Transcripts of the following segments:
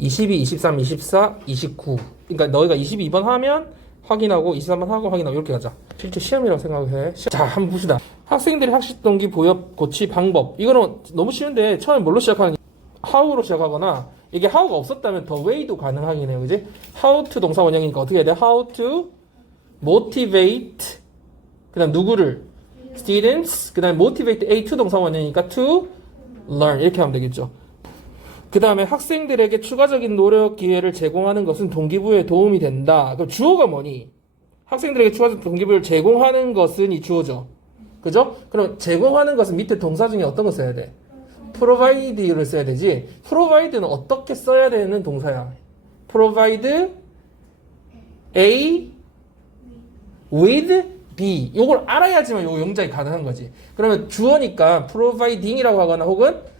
22, 23, 24, 29. 그러니까 너희가 22번 하면 확인하고 23번 하고 확인하고 이렇게 가자. 실제 시험이라고 생각해. 자, 한번 봅시다. 학생들의 학습 동기 보여 고치 방법. 이거는 너무 쉬운데 처음에 뭘로 시작하는 게 how로 시작하거나 이게 how가 없었다면 the way도 가능하긴 해요. 그지? how to 동사 원형이니까 어떻게 해야 돼? how to motivate 그다음 누구를? students 그다음에 motivate A to 동사 원형이니까 to learn 이렇게 하면 되겠죠. 그 다음에 학생들에게 추가적인 노력 기회를 제공하는 것은 동기부여에 도움이 된다. 그럼 주어가 뭐니? 학생들에게 추가적인 동기부여를 제공하는 것은 이 주어죠. 그죠? 그럼 제공하는 것은 밑에 동사 중에 어떤 거 써야 돼? provide를 써야 되지. provide는 어떻게 써야 되는 동사야? provide A with B. 요걸 알아야지만 요 영작이 가능한 거지. 그러면 주어니까 providing이라고 하거나 혹은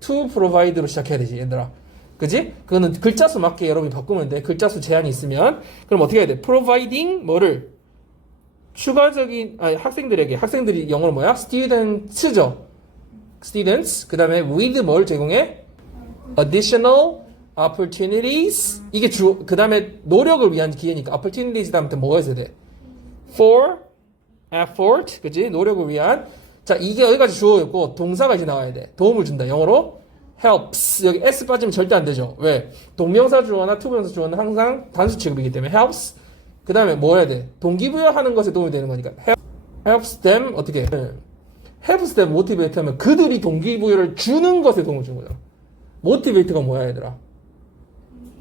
to provide로 시작해야 되지, 얘들아. 그지? 그거는 글자 수 맞게 여러분이 바꾸면 돼. 글자 수 제한이 있으면. 그럼 어떻게 해야 돼? providing 뭐를? 추가적인, 학생들이 영어로 뭐야? students죠. students. 그 다음에 with 뭘 제공해? additional opportunities. 이게 그 다음에 노력을 위한 기회니까 opportunities 다음에 뭐가 있어야 돼? for effort. 그지? 노력을 위한. 자, 이게 여기까지 주어였고 동사가 이제 나와야 돼. 도움을 준다. 영어로 helps. 여기 s 빠지면 절대 안 되죠. 왜? 동명사 주어나 투부정사 주어는 항상 단수 취급이기 때문에 helps. 그 다음에 뭐 해야 돼? 동기부여하는 것에 도움이 되는 거니까 helps them 어떻게? helps them motivate 하면 그들이 동기부여를 주는 것에 도움을 주는 거잖아. motivate가 뭐야, 얘들아?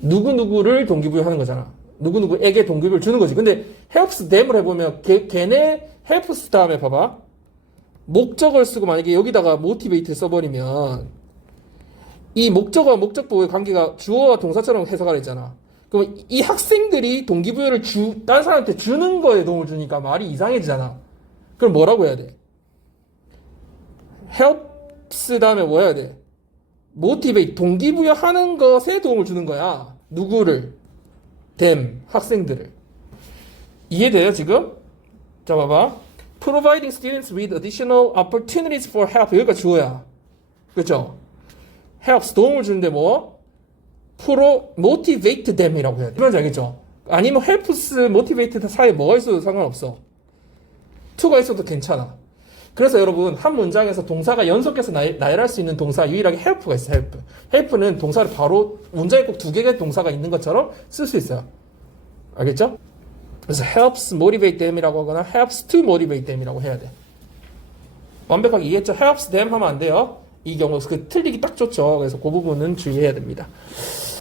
누구누구를 동기부여하는 거잖아. 누구누구에게 동기부여를 주는 거지. 근데 helps them을 해보면 걔네 helps 다음에 봐봐. 목적을 쓰고 만약에 여기다가 motivate 써버리면 이 목적어와 목적보호의 관계가 주어와 동사처럼 해석을 했잖아. 그럼 이 학생들이 동기부여를 다른 사람한테 주는 거에 도움을 주니까 말이 이상해지잖아. 그럼 뭐라고 해야 돼? helps 다음에 뭐 해야 돼? motivate, 동기부여하는 것에 도움을 주는 거야. 누구를? them, 학생들을. 이해돼요, 지금? 자, 봐봐. providing students with additional opportunities for help. 여기까지 주어야. 그렇죠? helps, 도움을 주는데 뭐? motivate them 이라고 해야 돼. 뭔지 알겠죠? 아니면 helps, motivate 사이에 뭐가 있어도 상관없어. to가 있어도 괜찮아. 그래서 여러분 한 문장에서 동사가 연속해서 나열할 수 있는 동사 유일하게 help가 있어요. help. help는 동사를 바로 문장에 꼭 두 개의 동사가 있는 것처럼 쓸 수 있어요. 알겠죠? 그래서 helps motivate them이라고 하거나 helps to motivate them이라고 해야 돼. 완벽하게 이해했죠? helps them 하면 안 돼요. 이 경우 그 틀리기 딱 좋죠. 그래서 그 부분은 주의해야 됩니다.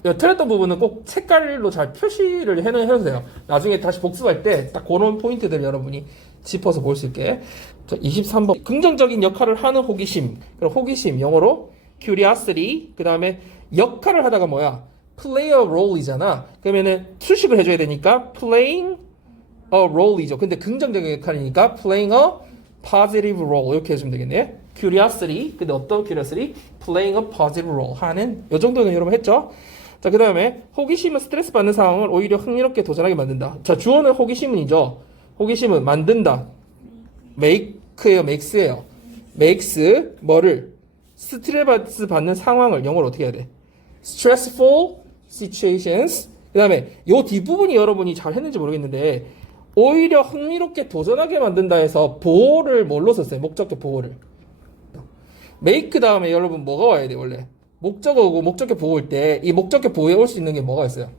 틀렸던 부분은 꼭 색깔로 잘 표시를 해도 돼요. 나중에 다시 복습할 때 딱 그런 포인트들 여러분이 짚어서 볼 수 있게. 자, 23번. 긍정적인 역할을 하는 호기심. 그럼 호기심 영어로 curiosity. 그 다음에 역할을 하다가 뭐야? play a role이잖아. 그러면은 수식을 해줘야 되니까 playing a role이죠. 근데 긍정적인 역할이니까 playing a positive role 이렇게 해주면 되겠네. curiosity. 근데 어떤 curiosity? playing a positive role 하는 요 정도는 여러분 했죠? 자, 그 다음에 호기심은 스트레스 받는 상황을 오히려 흥미롭게 도전하게 만든다. 자, 주어는 호기심은이죠. 호기심은 만든다. make예요, makes예요. makes 뭐를? 스트레스 받는 상황을 영어로 어떻게 해야 돼? stressful situations. 그 다음에 요 뒷부분이 여러분이 잘 했는지 모르겠는데 오히려 흥미롭게 도전하게 만든다 해서 보호를 뭘로 썼어요? 목적격 보호를. make 다음에 여러분 뭐가 와야 돼 원래? 목적어고 목적격 보호 올 때 이 목적격 보호에 올 수 있는 게 뭐가 있어요?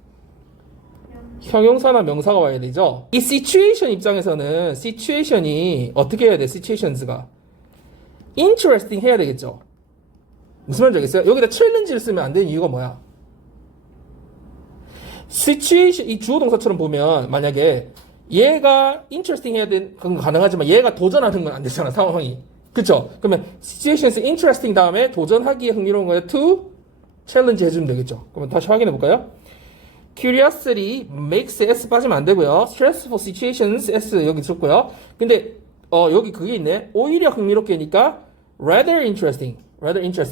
형용사나 명사가 와야 되죠. 이 situation 입장에서는 situation이 어떻게 해야 돼? situations가 interesting 해야 되겠죠. 무슨 말인지 알겠어요? 여기다 challenge를 쓰면 안 되는 이유가 뭐야? situation 이 주어 동사처럼 보면 만약에 얘가 interesting 해야 되는 건 가능하지만 얘가 도전하는 건 안 되잖아 상황이. 그쵸? 그러면 situations interesting 다음에 도전하기에 흥미로운 거에 to challenge 해주면 되겠죠. 그러면 다시 확인해 볼까요? curiosity makes s 빠지면 안 되고요. stressful situations s 여기 있었고요. 근데 여기 그게 있네. 오히려 흥미롭게니까 rather interesting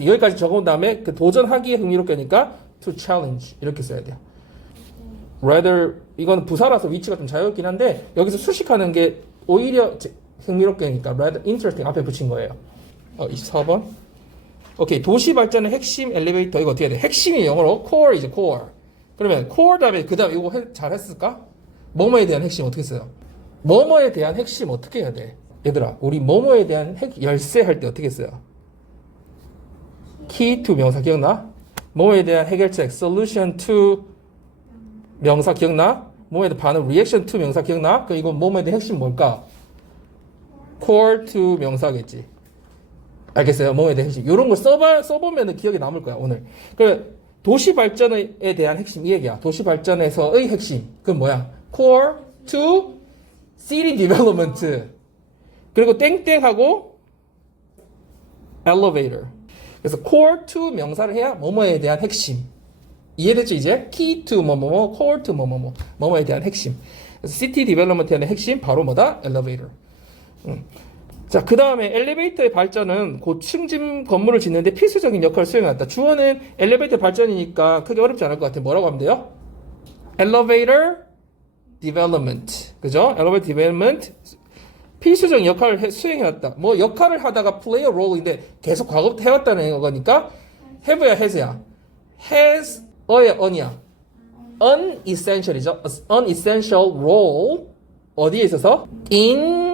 여기까지 적어온 다음에 그 도전하기에 흥미롭게니까 to challenge 이렇게 써야 돼요. rather 이건 부사라서 위치가 좀 자유롭긴 한데 여기서 수식하는 게 오히려 흥미롭게니까 rather interesting 앞에 붙인 거예요. 24번 오케이. 도시 발전의 핵심 엘리베이터 이거 어떻게 해야 돼? 핵심이 영어로 core이죠, core. 그러면 core 다음에 그 다음에 이거 잘 했을까? 뭐뭐에 대한 핵심 어떻게 써요? 뭐뭐에 대한 핵심 어떻게 해야 돼? 얘들아, 우리 뭐뭐에 대한 열쇠 할 때 어떻게 써요? key to 명사 기억나? 뭐뭐에 대한 해결책 solution to 명사 기억나? 뭐뭐에 대한 반응 reaction to 명사 기억나? 그 이거 뭐뭐에 대한 핵심 뭘까? core to 명사겠지. 알겠어요? 뭐뭐에 대한 핵심. 이런 거 써보면 기억에 남을 거야, 오늘. 그 도시 발전에 대한 핵심 이 얘기야. 도시 발전에서의 핵심. 그건 뭐야? core to city development. 그리고 땡땡하고 elevator. 그래서 core to 명사를 해야 뭐뭐에 대한 핵심. 이해됐죠 이제? key to 뭐뭐뭐, core to 뭐뭐뭐. 뭐뭐에 대한 핵심. 그래서 city development에 대한 핵심 바로 뭐다? elevator. 자, 그 다음에 엘리베이터의 발전은 고층진 건물을 짓는데 필수적인 역할을 수행한다. 주어는 엘리베이터 발전이니까 크게 어렵지 않을 것 같아요. 뭐라고 하면 돼요? elevator development. 그죠? elevator development. 필수적인 역할을 수행해왔다. 뭐 역할을 하다가 play a role인데 계속 과거부터 해왔다는 거니까 have야 has야. has어야 on이야. unessential이죠. unessential role 어디에 있어서? in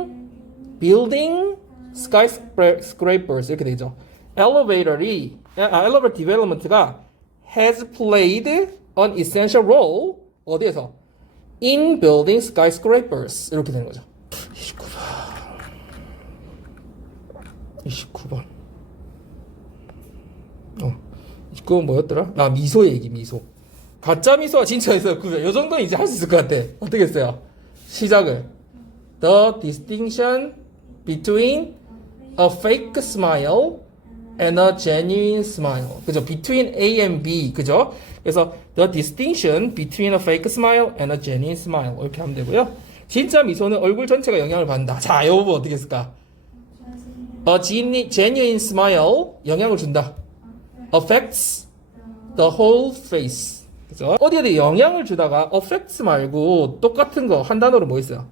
building skyscrapers 이렇게 되죠. elevator development가 has played an essential role 어디에서? in building skyscrapers 이렇게 되는 거죠. 29번. 그건 뭐였더라? 미소 얘기, 미소. 가짜 미소와 진짜 미소. 요 정도는 이제 할 수 있을 것 같아. 어떻게 했어요? 시작을. The distinction between a fake smile and a genuine smile. 그죠? Between A and B. 그죠? 그래서 the distinction between a fake smile and a genuine smile. 이렇게 하면 되고요. 진짜 미소는 얼굴 전체가 영향을 받는다. 자, 이 부분 어떻게 했을까? A genuine smile 영향을 준다. affects the whole face. 그죠? 어디에 영향을 주다가 affects 말고 똑같은 거 한 단어로 뭐 있어요?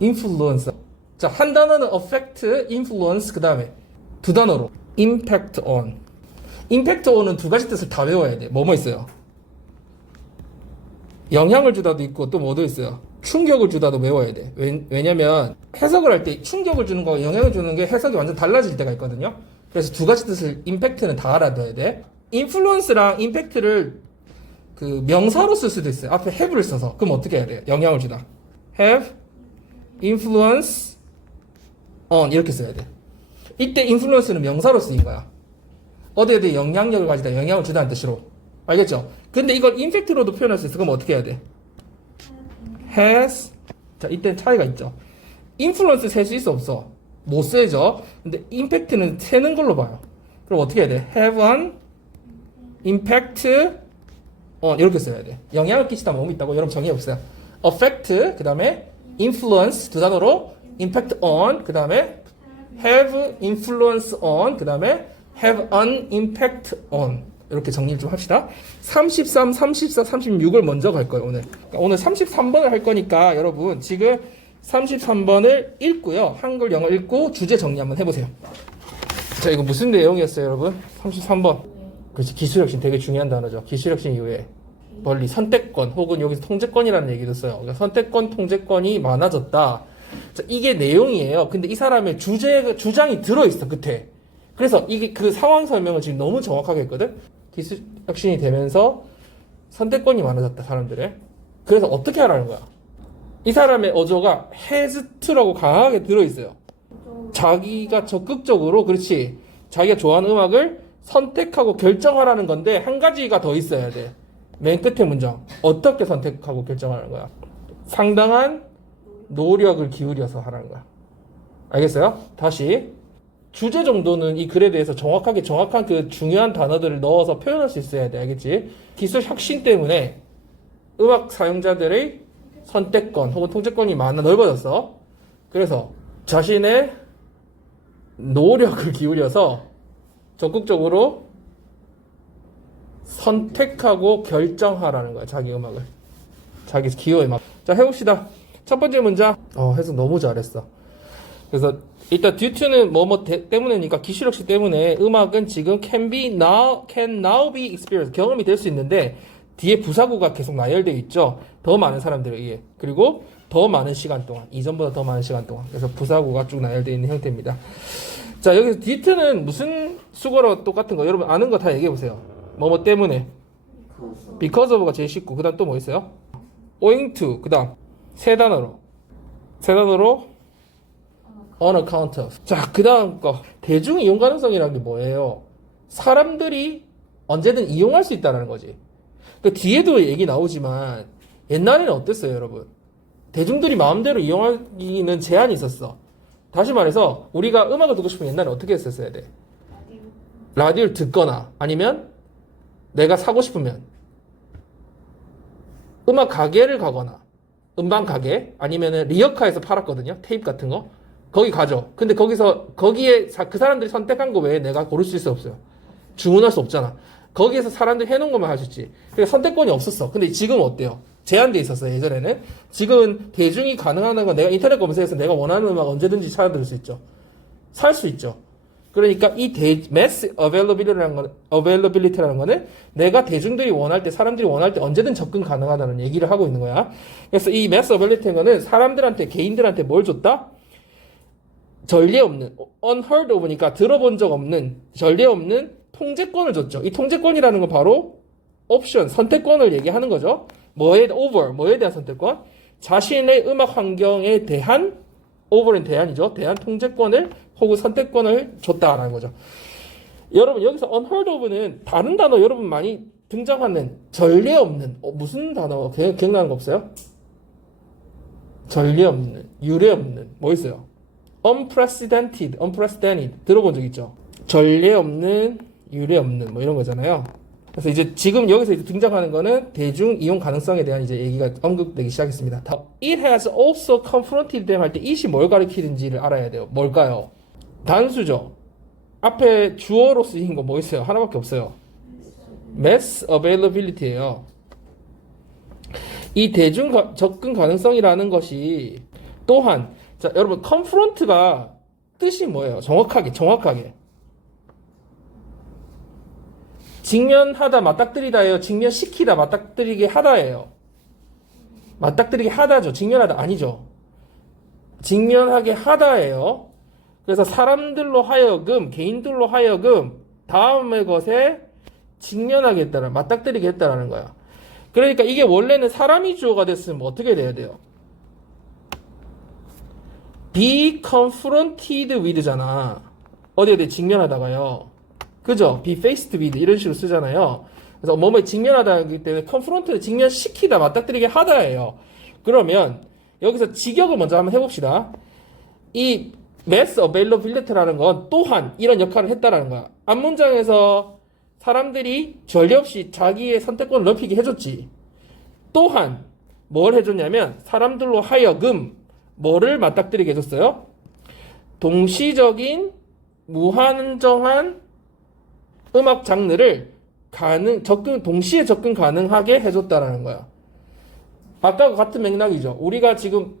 influence. 자, 한 단어는 affect, influence 그 다음에 두 단어로 impact on. impact on은 두 가지 뜻을 다 외워야 돼. 뭐뭐 있어요? 영향을 주다도 있고 또 뭐도 있어요? 충격을 주다도 외워야 돼. 왜냐면 해석을 할 때 충격을 주는 거와 영향을 주는 게 해석이 완전 달라질 때가 있거든요. 그래서 두 가지 뜻을 임팩트는 다 알아둬야 돼. 인플루언스랑 임팩트를 그 명사로 쓸 수도 있어요. 앞에 have를 써서. 그럼 어떻게 해야 돼요? 영향을 주다. have influence on 이렇게 써야 돼. 이때 influence는 명사로 쓰인 거야. 어디에 대해 영향력을 가지다, 영향을 주다는 뜻으로. 알겠죠? 근데 이걸 임팩트로도 표현할 수 있어. 그럼 어떻게 해야 돼? has. 자, 이때 차이가 있죠. influence 셀 수 있어 없어? 못 세죠. 근데 impact는 세는 걸로 봐요. 그럼 어떻게 해야 돼? have an impact on 이렇게 써야 돼. 영향을 끼치다 뭐뭐 있다고 여러분 정의 없어요. affect 그 다음에 influence 두 단어로 impact on 그 다음에 have influence on 그 다음에 have an impact on 이렇게 정리를 좀 합시다. 33, 34, 36을 먼저 갈 거예요 오늘. 그러니까 오늘 33번을 할 거니까 여러분 지금 33번을 읽고요. 한글, 영어 읽고 주제 정리 한번 해보세요. 자, 이거 무슨 내용이었어요, 여러분? 33번. 그렇지, 기술혁신 되게 중요한 단어죠. 기술혁신 이후에 권리, 선택권, 혹은 여기서 통제권이라는 얘기도 써요. 그러니까 선택권, 통제권이 많아졌다. 자, 이게 내용이에요. 근데 이 사람의 주장이 들어있어, 끝에. 그래서 이게 그 상황 설명을 지금 너무 정확하게 했거든? 기술혁신이 되면서 선택권이 많아졌다, 사람들의. 그래서 어떻게 하라는 거야? 이 사람의 어조가 has to라고 강하게 들어있어요. 자기가 적극적으로, 그렇지. 자기가 좋아하는 음악을 선택하고 결정하라는 건데, 한 가지가 더 있어야 돼. 맨 끝에 문장. 어떻게 선택하고 결정하는 거야? 상당한 노력을 기울여서 하라는 거야. 알겠어요? 다시. 주제 정도는 이 글에 대해서 정확한 그 중요한 단어들을 넣어서 표현할 수 있어야 돼. 알겠지? 기술 혁신 때문에 음악 사용자들의 선택권 혹은 통제권이 넓어졌어. 그래서 자신의 노력을 기울여서 적극적으로 선택하고 결정하라는 거야. 자기 음악을. 자기 기호의 음악. 자, 해봅시다. 첫 번째 문장. 해석 너무 잘했어. 그래서 일단 due to는 때문에니까 기술력시 때문에 음악은 지금 can now be experienced 경험이 될 수 있는데 뒤에 부사구가 계속 나열되어 있죠. 더 많은 사람들에 의해. 그리고 더 많은 시간 동안. 이전보다 더 많은 시간 동안. 그래서 부사구가 쭉 나열되어 있는 형태입니다. 자, 여기서 due to는 무슨 수거로 똑같은 거 여러분 아는 거 다 얘기해 보세요. 때문에. because of가 제일 쉽고 그 다음 또 뭐 있어요? owing to 그 다음 세 단어로 on account of. 자, 그 다음 거 대중 이용 가능성이라는 게 뭐예요? 사람들이 언제든 이용할 수 있다는 거지. 그 뒤에도 얘기 나오지만 옛날에는 어땠어요, 여러분? 대중들이 마음대로 이용하기는 제한이 있었어. 다시 말해서 우리가 음악을 듣고 싶으면 옛날에 어떻게 했었어야 돼? 라디오를 듣거나 아니면 내가 사고 싶으면 음악 가게를 가거나 음반 가게 아니면은 리어카에서 팔았거든요. 테이프 같은 거. 거기 가죠. 근데 거기에 그 사람들이 선택한 거 외에 내가 고를 수 없어요. 주문할 수 없잖아. 거기에서 사람들이 해놓은 것만 할 수 있지. 그러니까 선택권이 없었어. 근데 지금은 어때요? 제한돼 있었어요, 예전에는. 지금은 대중이 가능한 건 내가 인터넷 검색해서 내가 원하는 음악 언제든지 찾아 들을 수 있죠. 살 수 있죠. 그러니까 이 mass availability라는 거는 내가 대중들이 원할 때, 사람들이 원할 때 언제든 접근 가능하다는 얘기를 하고 있는 거야. 그래서 이 mass availability라는 거는 사람들한테, 개인들한테 뭘 줬다? 전례 없는, unheard of니까 들어본 적 없는, 전례 없는 통제권을 줬죠. 이 통제권이라는 건 바로 옵션, 선택권을 얘기하는 거죠. 뭐에 대한 선택권? 자신의 음악 환경에 대한, over는 대안이죠. 대한 통제권을 혹은 선택권을 줬다라는 거죠. 여러분, 여기서 unheard of는 다른 단어 여러분 많이 등장하는 전례 없는, 무슨 단어 기억나는 거 없어요? 전례 없는, 유례 없는, 뭐 있어요? unprecedented 들어본 적 있죠? 전례 없는, 유례 없는 뭐 이런 거잖아요. 그래서 이제 지금 여기서 이제 등장하는 거는 대중 이용 가능성에 대한 이제 얘기가 언급되기 시작했습니다. It has also confronted them 할 때 it이 뭘 가리키는지를 알아야 돼요. 뭘까요? 단수죠. 앞에 주어로 쓰인 거 뭐 있어요? 하나밖에 없어요. mass availability예요. 이 대중 접근 가능성이라는 것이 또한 자, 여러분 confront가 뜻이 뭐예요? 정확하게 직면하다, 맞닥뜨리다예요. 직면시키다, 맞닥뜨리게 하다예요. 맞닥뜨리게 하다죠. 직면하다 아니죠. 직면하게 하다예요. 그래서 사람들로 하여금, 개인들로 하여금 다음의 것에 직면하게 했다는, 맞닥뜨리게 했다라는 거야. 그러니까 이게 원래는 사람이 주어가 됐으면 어떻게 돼야 돼요? be confronted with잖아. 어디에 직면하다가요. 그죠? be faced with 이런 식으로 쓰잖아요. 그래서 뭐뭐에 직면하다기 때문에 confront를 직면시키다, 맞닥뜨리게 하다예요. 그러면 여기서 직역을 먼저 한번 해봅시다. 이 mass availability라는 건 또한 이런 역할을 했다라는 거야. 앞문장에서 사람들이 전례 없이 자기의 선택권을 넓히게 해줬지. 또한 뭘 해줬냐면 사람들로 하여금 뭐를 맞닥뜨리게 해줬어요? 동시적인 무한정한 음악 장르를 동시에 접근 가능하게 해줬다라는 거야. 아까와 같은 맥락이죠. 우리가 지금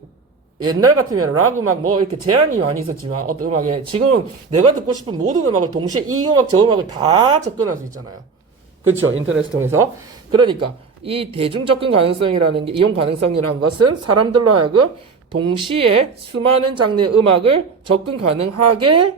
옛날 같으면 락 음악 뭐 이렇게 제한이 많이 있었지만 어떤 음악에 지금은 내가 듣고 싶은 모든 음악을 동시에 이 음악 저 음악을 다 접근할 수 있잖아요. 그렇죠? 인터넷을 통해서. 그러니까 이 대중 접근 가능성이라는 게 이용 가능성이라는 것은 사람들로 하여금 동시에 수많은 장르의 음악을 접근 가능하게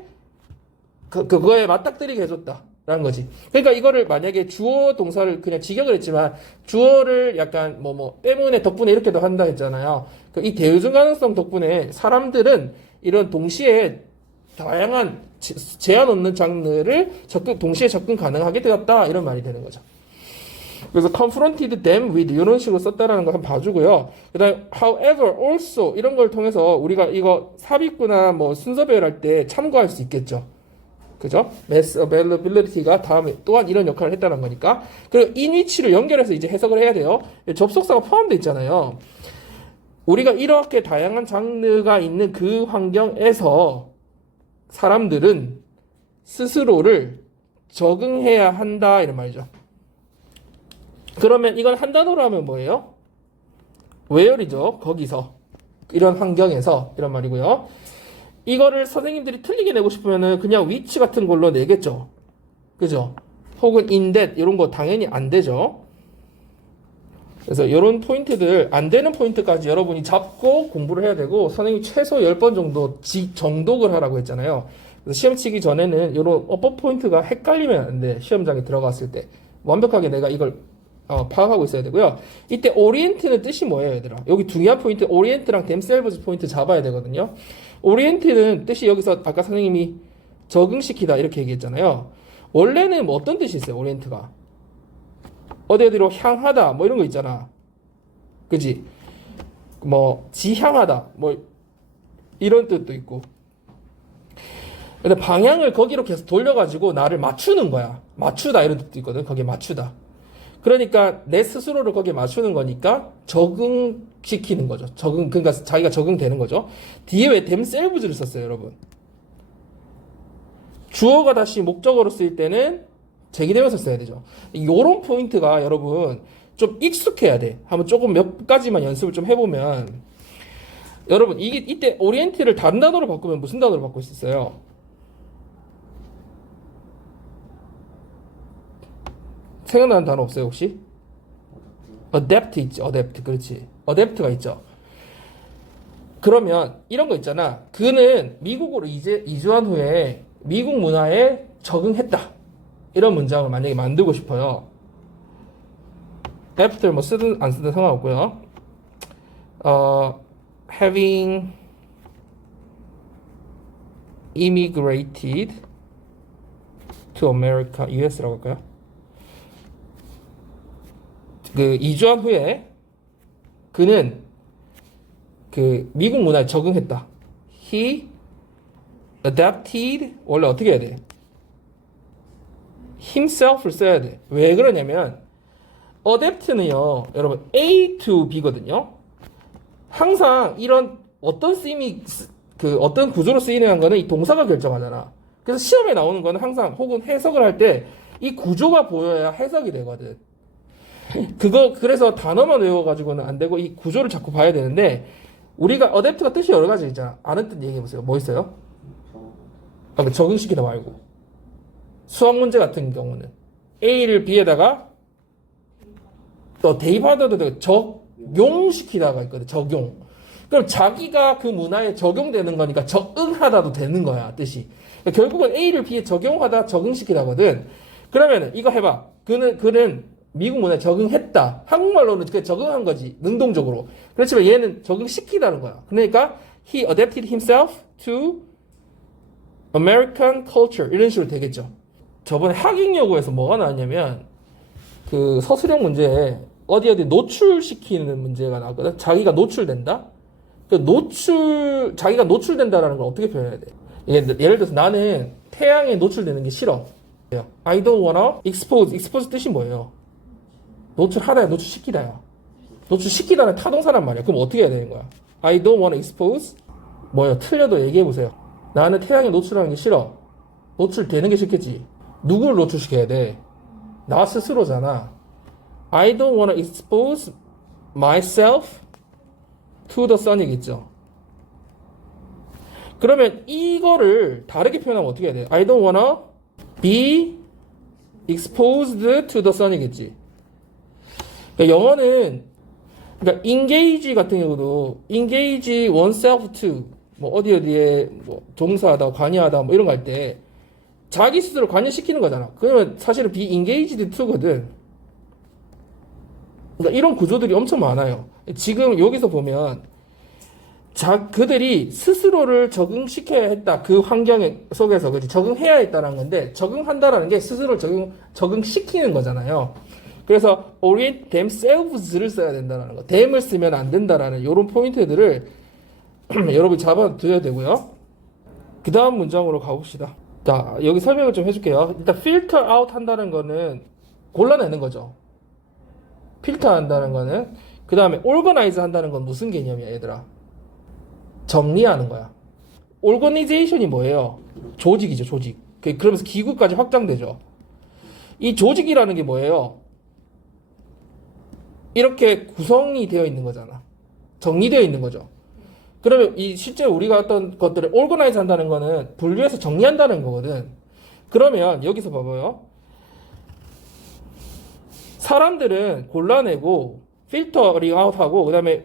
그거에 맞닥뜨리게 해줬다. 라는 거지. 그러니까 이거를 만약에 주어 동사를 그냥 직역을 했지만 주어를 약간 때문에 덕분에 이렇게도 한다 했잖아요. 이 대중 가능성 덕분에 사람들은 이런 동시에 다양한 제한 없는 장르를 동시에 접근 가능하게 되었다. 이런 말이 되는 거죠. 그래서 confronted them with 이런 식으로 썼다라는 거 한번 봐주고요. 그 다음에 however, also 이런 걸 통해서 우리가 이거 삽입구나 순서 배열할 때 참고할 수 있겠죠. 그죠? mass availability가 다음에 또한 이런 역할을 했다는 거니까. 그리고 in which를 연결해서 이제 해석을 해야 돼요. 접속사가 포함되어 있잖아요. 우리가 이렇게 다양한 장르가 있는 그 환경에서 사람들은 스스로를 적응해야 한다 이런 말이죠. 그러면 이건 한 단어로 하면 뭐예요? where이죠. 거기서 이런 환경에서 이런 말이고요. 이거를 선생님들이 틀리게 내고 싶으면은 그냥 which 같은 걸로 내겠죠. 그죠? 혹은 in that 이런 거 당연히 안 되죠. 그래서 이런 포인트들, 안 되는 포인트까지 여러분이 잡고 공부를 해야 되고, 선생님이 최소 10번 정도 정독을 하라고 했잖아요. 그래서 시험 치기 전에는 이런 어법 포인트가 헷갈리면 안 돼. 시험장에 들어갔을 때. 완벽하게 내가 이걸 파악하고 있어야 되고요. 이때 오리엔트는 뜻이 뭐예요, 얘들아? 여기 중요한 포인트, 오리엔트랑 댐셀브즈 포인트 잡아야 되거든요. 오리엔트는 뜻이 여기서 아까 선생님이 적응시키다 이렇게 얘기했잖아요. 원래는 뭐 어떤 뜻이 있어요, 오리엔트가? 어디로 향하다 뭐 이런 거 있잖아. 그지? 뭐 지향하다 뭐 이런 뜻도 있고. 근데 방향을 거기로 계속 돌려가지고 나를 맞추는 거야. 맞추다 이런 뜻도 있거든. 거기에 맞추다. 그러니까 내 스스로를 거기에 맞추는 거니까 적응시키는 거죠. 그러니까 자기가 적응되는 거죠. 뒤에 왜 themselves를 썼어요, 여러분? 주어가 다시 목적어로 쓰일 때는 제기되면서 써야 되죠. 요런 포인트가 여러분 좀 익숙해야 돼. 한번 조금 몇 가지만 연습을 좀 해보면 여러분 이때 오리엔트를 다른 단어로 바꾸면 무슨 단어로 바꿀 수 있어요? 생각나는 단어 없어요 혹시? adapt 있지. adapt 그렇지. adapt가 있죠. 그러면 이런 거 있잖아. 그는 미국으로 이주한 후에 미국 문화에 적응했다. 이런 문장을 만약에 만들고 싶어요. after 뭐 쓰든 안 쓰든 상관없고요. having immigrated to America, US라고 할까요? 그 이주한 후에 그는 그 미국 문화에 적응했다. He adapted 원래 어떻게 해야 돼? himself를 써야 돼. 왜 그러냐면 adapt는요, 여러분 A to B거든요. 항상 이런 어떤 쓰임이 어떤 구조로 쓰이는 거는 이 동사가 결정하잖아. 그래서 시험에 나오는 거는 항상 혹은 해석을 할 때 이 구조가 보여야 해석이 되거든. 그래서 단어만 외워가지고는 안 되고 이 구조를 자꾸 봐야 되는데 우리가 adapt가 뜻이 여러 가지 있잖아. 아는 뜻 얘기해 보세요. 뭐 있어요? 적응시키다 말고. 수학 문제 같은 경우는 A를 B에다가 또 대입하더라도 되고 적용시키다가 있거든. 적용. 그럼 자기가 그 문화에 적용되는 거니까 적응하다도 되는 거야. 뜻이. 그러니까 결국은 A를 B에 적용하다 적응시키다거든. 그러면 이거 해봐. 그는 미국 문화에 적응했다. 한국말로는 그게 적응한 거지. 능동적으로. 그렇지만 얘는 적응시키다는 거야. 그러니까 he adapted himself to American culture 이런 식으로 되겠죠. 저번에 학익여고에서 뭐가 나왔냐면 그 서술형 문제에 어디 노출시키는 문제가 나왔거든. 자기가 노출된다. 자기가 노출된다라는 걸 어떻게 표현해야 돼? 예를 들어서 나는 태양에 노출되는 게 싫어. I don't wanna expose. expose 뜻이 뭐예요? 노출하다야, 노출시키다야. 노출시키다는 타동사란 말이야. 그럼 어떻게 해야 되는 거야? I don't wanna expose. 뭐예요? 틀려도 얘기해보세요. 나는 태양에 노출하는 게 싫어. 노출되는 게 싫겠지. 누구를 노출시켜야 돼? 나 스스로잖아. I don't wanna expose myself to the sun이겠죠. 그러면 이거를 다르게 표현하면 어떻게 해야 돼? I don't wanna be exposed to the sun이겠지. 그러니까 영어는 그러니까 engage 같은 경우도 engage oneself to 뭐 어디에 뭐 동사하다, 관여하다 뭐 이런 거 할 때 자기 스스로 관여시키는 거잖아. 그러면 사실은 be engaged to거든. 그러니까 이런 구조들이 엄청 많아요. 지금 여기서 보면 그들이 스스로를 적응시켜야 했다. 그 환경 속에서 그치? 적응해야 했다는 건데 적응한다라는 게 스스로를 적응시키는 거잖아요. 그래서 orient themselves를 써야 된다는 거. them을 쓰면 안 된다라는 이런 포인트들을 여러분이 잡아두셔야 되고요. 그 다음 문장으로 가봅시다. 자, 여기 설명을 좀 해줄게요. 일단 filter out 한다는 거는 골라내는 거죠. 필터 한다는 거는. 그 다음에 organize 한다는 건 무슨 개념이야, 얘들아? 정리하는 거야. organization이 뭐예요? 조직이죠, 조직. 그러면서 기구까지 확장되죠. 이 조직이라는 게 뭐예요? 이렇게 구성이 되어 있는 거잖아. 정리되어 있는 거죠. 그러면 이 실제 우리가 어떤 것들을 organize 한다는 거는 분류해서 정리한다는 거거든. 그러면 여기서 봐봐요. 사람들은 골라내고 필터링 아웃하고 그 다음에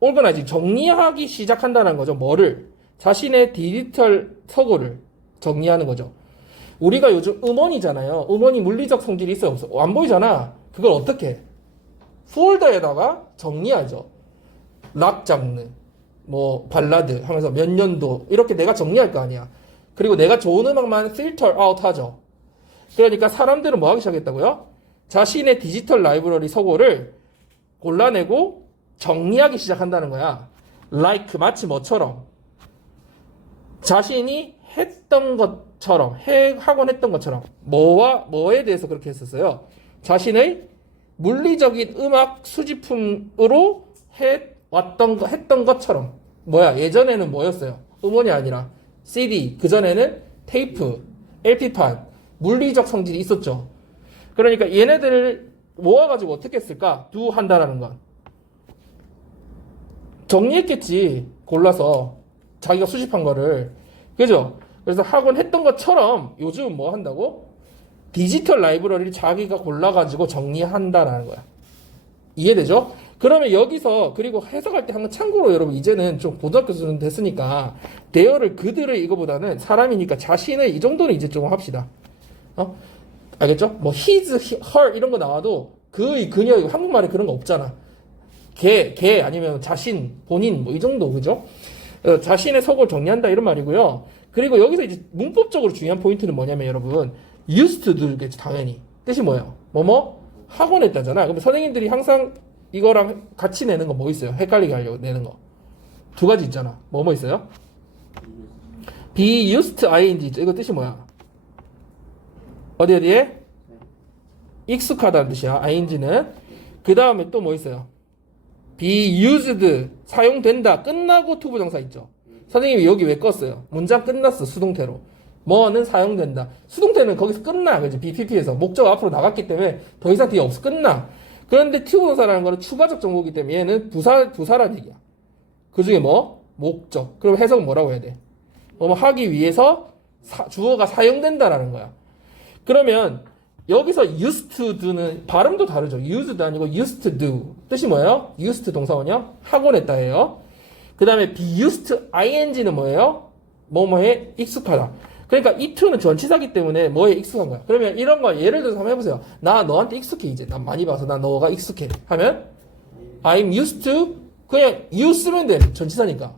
organize 정리하기 시작한다는 거죠. 뭐를? 자신의 디지털 서고를 정리하는 거죠. 우리가 요즘 음원이잖아요. 음원이 물리적 성질이 있어요, 없어? 안 보이잖아. 그걸 어떻게 해? 폴더에다가 정리하죠. 락 장르, 뭐 발라드 하면서 몇 년도 이렇게 내가 정리할 거 아니야. 그리고 내가 좋은 음악만 필터 아웃 하죠. 그러니까 사람들은 뭐 하기 시작했다고요? 자신의 디지털 라이브러리 서고를 골라내고 정리하기 시작한다는 거야. like 마치 뭐처럼 자신이 했던 것처럼 하곤 했던 것처럼 뭐에 대해서 그렇게 했었어요. 자신의 물리적인 음악 수집품으로 했던 것처럼 뭐야 예전에는 뭐였어요? 음원이 아니라 CD 그전에는 테이프, LP판 물리적 성질이 있었죠. 그러니까 얘네들을 모아가지고 어떻게 했을까? 한다라는 건 정리했겠지. 골라서 자기가 수집한 거를 그죠? 그래서 하곤 했던 것처럼 요즘 뭐 한다고? 디지털 라이브러리를 자기가 골라가지고 정리한다라는 거야. 이해되죠? 그러면 여기서 그리고 해석할 때 한번 참고로 여러분 이제는 좀 고등학교 수준 됐으니까 대어를 그들의 이거보다는 사람이니까 자신의 이 정도는 이제 좀 합시다. 알겠죠? 뭐 his, her 이런 거 나와도 그의, 그녀의 한국말에 그런 거 없잖아. 걔 아니면 자신, 본인 뭐 이 정도 그죠? 자신의 속을 정리한다 이런 말이고요. 그리고 여기서 이제 문법적으로 중요한 포인트는 뭐냐면 여러분 used to do겠죠 당연히. 뜻이 뭐예요? 뭐뭐 하곤 했다잖아. 그럼 선생님들이 항상 이거랑 같이 내는 거 뭐 있어요? 헷갈리게 하려고 내는 거. 두 가지 있잖아. 뭐 있어요? be used to ing 이거 뜻이 뭐야? 어디에? 익숙하다는 뜻이야. ing는. 그 다음에 또 뭐 있어요? be used 사용된다. 끝나고 to 부정사 있죠. 선생님이 여기 왜 껐어요? 문장 끝났어. 수동태로. 뭐는 사용된다. 수동태는 거기서 끝나. 그지? BPP에서 목적 앞으로 나갔기 때문에 더 이상 뒤에 없어. 끝나. 그런데 to 부정사라는 거는 추가적 정보이기 때문에 얘는 부사란 얘기야. 그 중에 뭐? 목적. 그럼 해석은 뭐라고 해야 돼? 뭐 하기 위해서 주어가 사용된다라는 거야. 그러면 여기서 used to do는 발음도 다르죠. used 아니고 used to do. 뜻이 뭐예요? used 동사원이요? 하곤 했다예요. 그 다음에 be used to ing는 뭐예요? 뭐뭐에 익숙하다. 그러니까 이 to는 전치사기 때문에 뭐에 익숙한 거야. 그러면 이런 거 예를 들어서 한번 해보세요. 나 너한테 익숙해 이제. 난 많이 봐서 나 너가 익숙해. 하면 I'm used to 그냥 you 쓰면 돼. 전치사니까.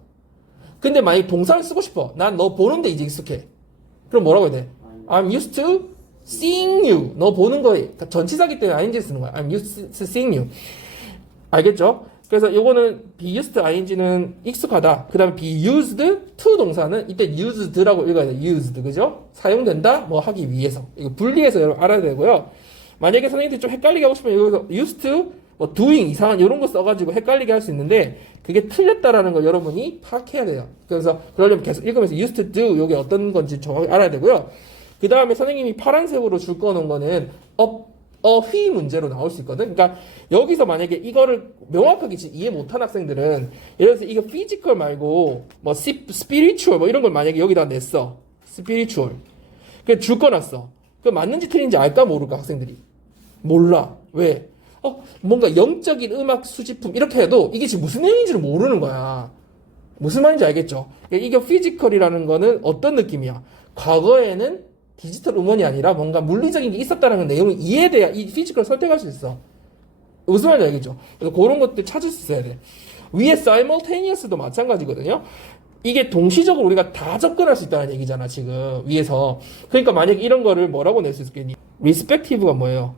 근데 만약 동사를 쓰고 싶어. 난 너 보는데 이제 익숙해. 그럼 뭐라고 해야 돼? I'm used to seeing you. 너 보는 거에 전치사기 때문에 ing 쓰는 거야. I'm used to seeing you. 알겠죠? 그래서 요거는 be used to ing는 익숙하다. 그 다음에 be used to 동사는 이때 used라고 읽어야 돼. used. 그죠? 사용된다? 뭐 하기 위해서. 이거 분리해서 여러분 알아야 되고요. 만약에 선생님들이 좀 헷갈리게 하고 싶으면 여기서 used to 뭐 doing 이상한 이런 거 써가지고 헷갈리게 할 수 있는데 그게 틀렸다라는 걸 여러분이 파악해야 돼요. 그래서 그러려면 계속 읽으면서 used to do 요게 어떤 건지 정확히 알아야 되고요. 그 다음에 선생님이 파란색으로 줄 거는 거는 어휘 문제로 나올 수 있거든. 그러니까 여기서 만약에 이거를 명확하게 이해 못한 학생들은 예를 들어서 이거 피지컬 말고 뭐 스피리추얼 뭐 이런 걸 만약에 여기다 냈어. 스피리추얼. 그 줄 거 놨어. 그 맞는지 틀린지 알까 모를까 학생들이. 몰라. 왜? 뭔가 영적인 음악 수집품 이렇게 해도 이게 지금 무슨 내용인지를 모르는 거야. 무슨 말인지 알겠죠? 이게 피지컬이라는 거는 어떤 느낌이야? 과거에는 디지털 음원이 아니라 뭔가 물리적인 게 있었다는 내용을 이해돼야 이 피지컬을 선택할 수 있어. 무슨 말인지 알겠죠? 그래서 그런 것들 찾을 수 있어야 돼. 위에 simultaneous도 마찬가지거든요. 이게 동시적으로 우리가 다 접근할 수 있다는 얘기잖아, 지금 위에서. 그러니까 만약에 이런 거를 뭐라고 낼 수 있겠니? respective가 뭐예요?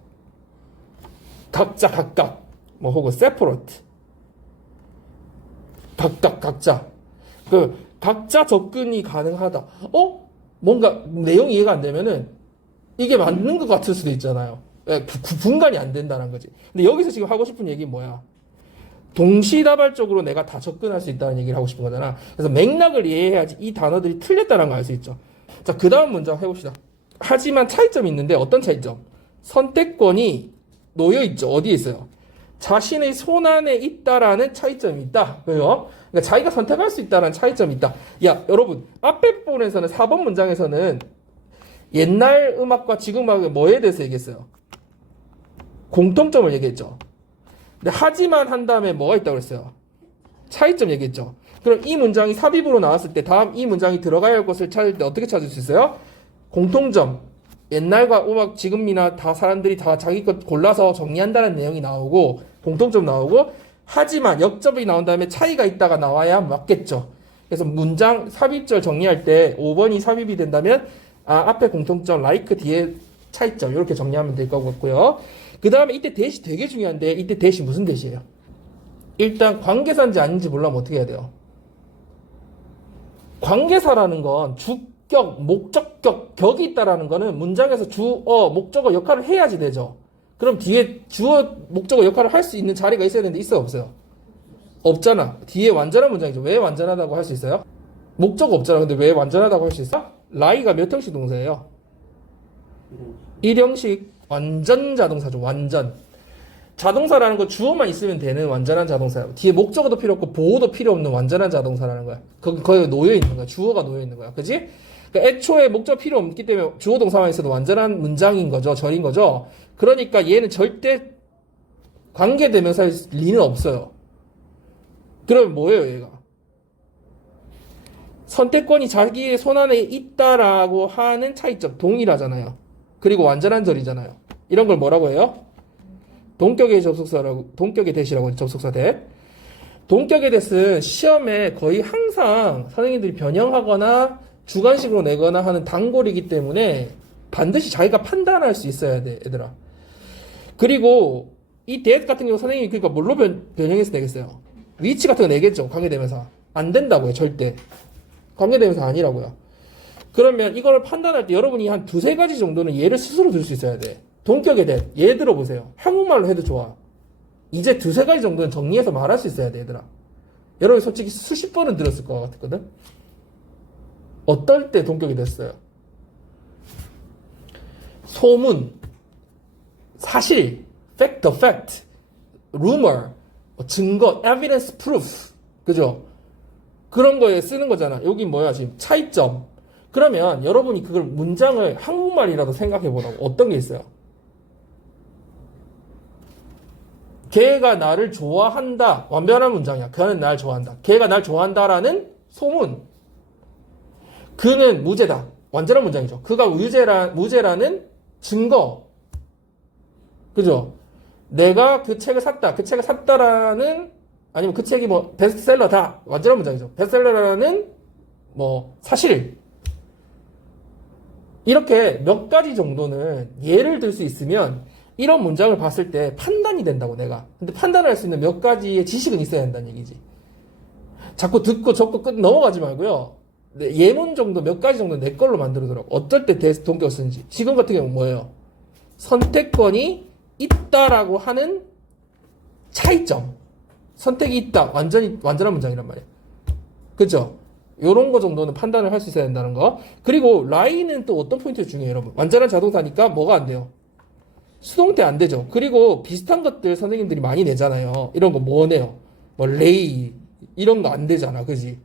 각각 뭐 혹은 separate 각자 그 각자 접근이 가능하다. 뭔가 내용 이해가 안 되면은 이게 맞는 것 같을 수도 있잖아요. 분간이 안 된다는 거지. 근데 여기서 지금 하고 싶은 얘기는 뭐야? 동시다발적으로 내가 다 접근할 수 있다는 얘기를 하고 싶은 거잖아. 그래서 맥락을 이해해야지 이 단어들이 틀렸다는 걸 알 수 있죠. 자, 그 다음 문장 해봅시다. 하지만 차이점이 있는데 어떤 차이점? 선택권이 놓여 있죠. 어디에 있어요? 자신의 손안에 있다라는 차이점이 있다. 왜요? 그러니까 자기가 선택할 수 있다라는 차이점이 있다. 야, 여러분, 앞에 부분에서는 4번 문장에서는 옛날 음악과 지금 음악의 뭐에 대해서 얘기했어요? 공통점을 얘기했죠. 근데 하지만 한 다음에 뭐가 있다고 그랬어요? 차이점 얘기했죠. 그럼 이 문장이 삽입으로 나왔을 때 다음 이 문장이 들어가야 할 것을 찾을 때 어떻게 찾을 수 있어요? 공통점. 옛날과 음악 지금이나 다 사람들이 다 자기 것 골라서 정리한다는 내용이 나오고 공통점 나오고 하지만 역접이 나온 다음에 차이가 있다가 나와야 맞겠죠. 그래서 문장 삽입절 정리할 때 5번이 삽입이 된다면 앞에 공통점 like 뒤에 차이점 이렇게 정리하면 될 것 같고요. 그 다음에 이때 대시 되게 중요한데 이때 대시 무슨 대시예요? 일단 관계사인지 아닌지 몰라면 어떻게 해야 돼요? 관계사라는 건 주격, 목적격, 격이 있다라는 거는 문장에서 주어, 목적어 역할을 해야지 되죠. 그럼 뒤에 주어, 목적어 역할을 할 수 있는 자리가 있어야 되는데 있어요, 없어요? 없잖아. 뒤에 완전한 문장이죠. 왜 완전하다고 할 수 있어요? 목적어 없잖아. 근데 왜 완전하다고 할 수 있어? 라이가 몇 형식 동사예요? 1형식 완전 자동사죠. 완전. 자동사라는 거 주어만 있으면 되는 완전한 자동사예요. 뒤에 목적어도 필요 없고 보호도 필요 없는 완전한 자동사라는 거야. 거기 놓여 있는 거야. 주어가 놓여 있는 거야. 그지? 그러니까 애초에 목적 필요 없기 때문에 주어 동사만 있어도 완전한 문장인 거죠. 절인 거죠. 그러니까 얘는 절대 관계대명사일 리는 없어요. 그러면 뭐예요, 얘가? 선택권이 자기의 손안에 있다라고 하는 차이점. 동일하잖아요. 그리고 완전한 절이잖아요. 이런 걸 뭐라고 해요? 동격의 접속사라고, 동격의 대시라고 접속사 대. 동격의 대는 시험에 거의 항상 선생님들이 변형하거나 주관식으로 내거나 하는 단골이기 때문에 반드시 자기가 판단할 수 있어야 돼, 얘들아. 그리고 이 대 같은 경우 선생님이 그러니까 뭘로 변형해서 내겠어요? 위치 같은 거 내겠죠, 관계대명사. 안 된다고요, 절대. 관계대명사 아니라고요. 그러면 이걸 판단할 때 여러분이 한 두세 가지 정도는 예를 스스로 들 수 있어야 돼. 동격에 대해 예를 들어보세요. 한국말로 해도 좋아. 이제 두세 가지 정도는 정리해서 말할 수 있어야 돼, 얘들아. 여러분 솔직히 수십 번은 들었을 것 같거든. 어떨 때 동격이 됐어요? 소문, 사실, fact, fact, rumor, 증거, evidence, proof, 그죠? 그런 거에 쓰는 거잖아. 여기 뭐야 지금 차이점. 그러면 여러분이 그걸 문장을 한국말이라도 생각해 보라고. 어떤 게 있어요? 걔가 나를 좋아한다. 완벽한 문장이야. 그는 날 좋아한다. 걔가 날 좋아한다라는 소문. 그는 무죄다. 완전한 문장이죠. 그가 무죄라는 증거. 그죠? 내가 그 책을 샀다. 그 책을 샀다라는 아니면 그 책이 뭐 베스트셀러다. 완전한 문장이죠. 베스트셀러라는 뭐 사실. 이렇게 몇 가지 정도는 예를 들 수 있으면 이런 문장을 봤을 때 판단이 된다고 내가. 근데 판단할 수 있는 몇 가지의 지식은 있어야 한다는 얘기지. 자꾸 듣고 적고 끝 넘어가지 말고요. 예문 정도 몇 가지 정도 내 걸로 만들어두라고. 어떨 때 동격 쓰는지. 지금 같은 경우는 뭐예요? 선택권이 있다라고 하는 차이점. 선택이 있다. 완전한 문장이란 말이에요. 그죠? 요런 거 정도는 판단을 할 수 있어야 된다는 거. 그리고 라인은 또 어떤 포인트가 중요해요, 여러분? 완전한 자동사니까 뭐가 안 돼요? 수동태 안 되죠. 그리고 비슷한 것들 선생님들이 많이 내잖아요. 이런 거 뭐 내요? 뭐 레이 이런 거 안 되잖아. 그지?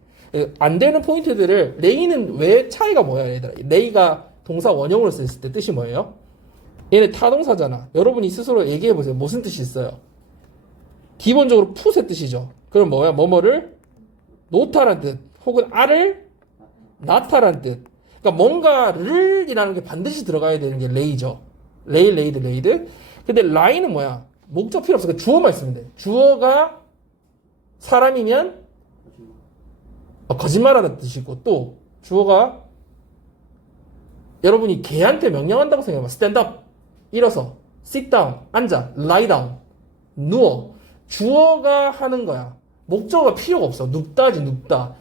안 되는 포인트들을 레이는 왜 차이가 뭐야, 얘들아? 레이가 동사 원형으로 썼을 때 뜻이 뭐예요? 얘는 타동사잖아. 여러분이 스스로 얘기해 보세요. 무슨 뜻이 있어요? 기본적으로 풋의 뜻이죠. 그럼 뭐야? 뭐뭐를 놓다라는 뜻. 혹은 알을 낳다라는 뜻. 그러니까 뭔가를 이라는 게 반드시 들어가야 되는 게 레이죠. 레이드. 근데 라인은 뭐야? 목적 필요 없어. 그러니까 주어만 있으면 돼. 주어가 사람이면 거짓말하는 뜻이고 또 주어가 여러분이 개한테 명령한다고 생각해봐. 스탠드업, 일어서, sit down, 앉아, lie down, 누워. 주어가 하는 거야. 목적어가 필요가 없어. 눕다지, 눕다.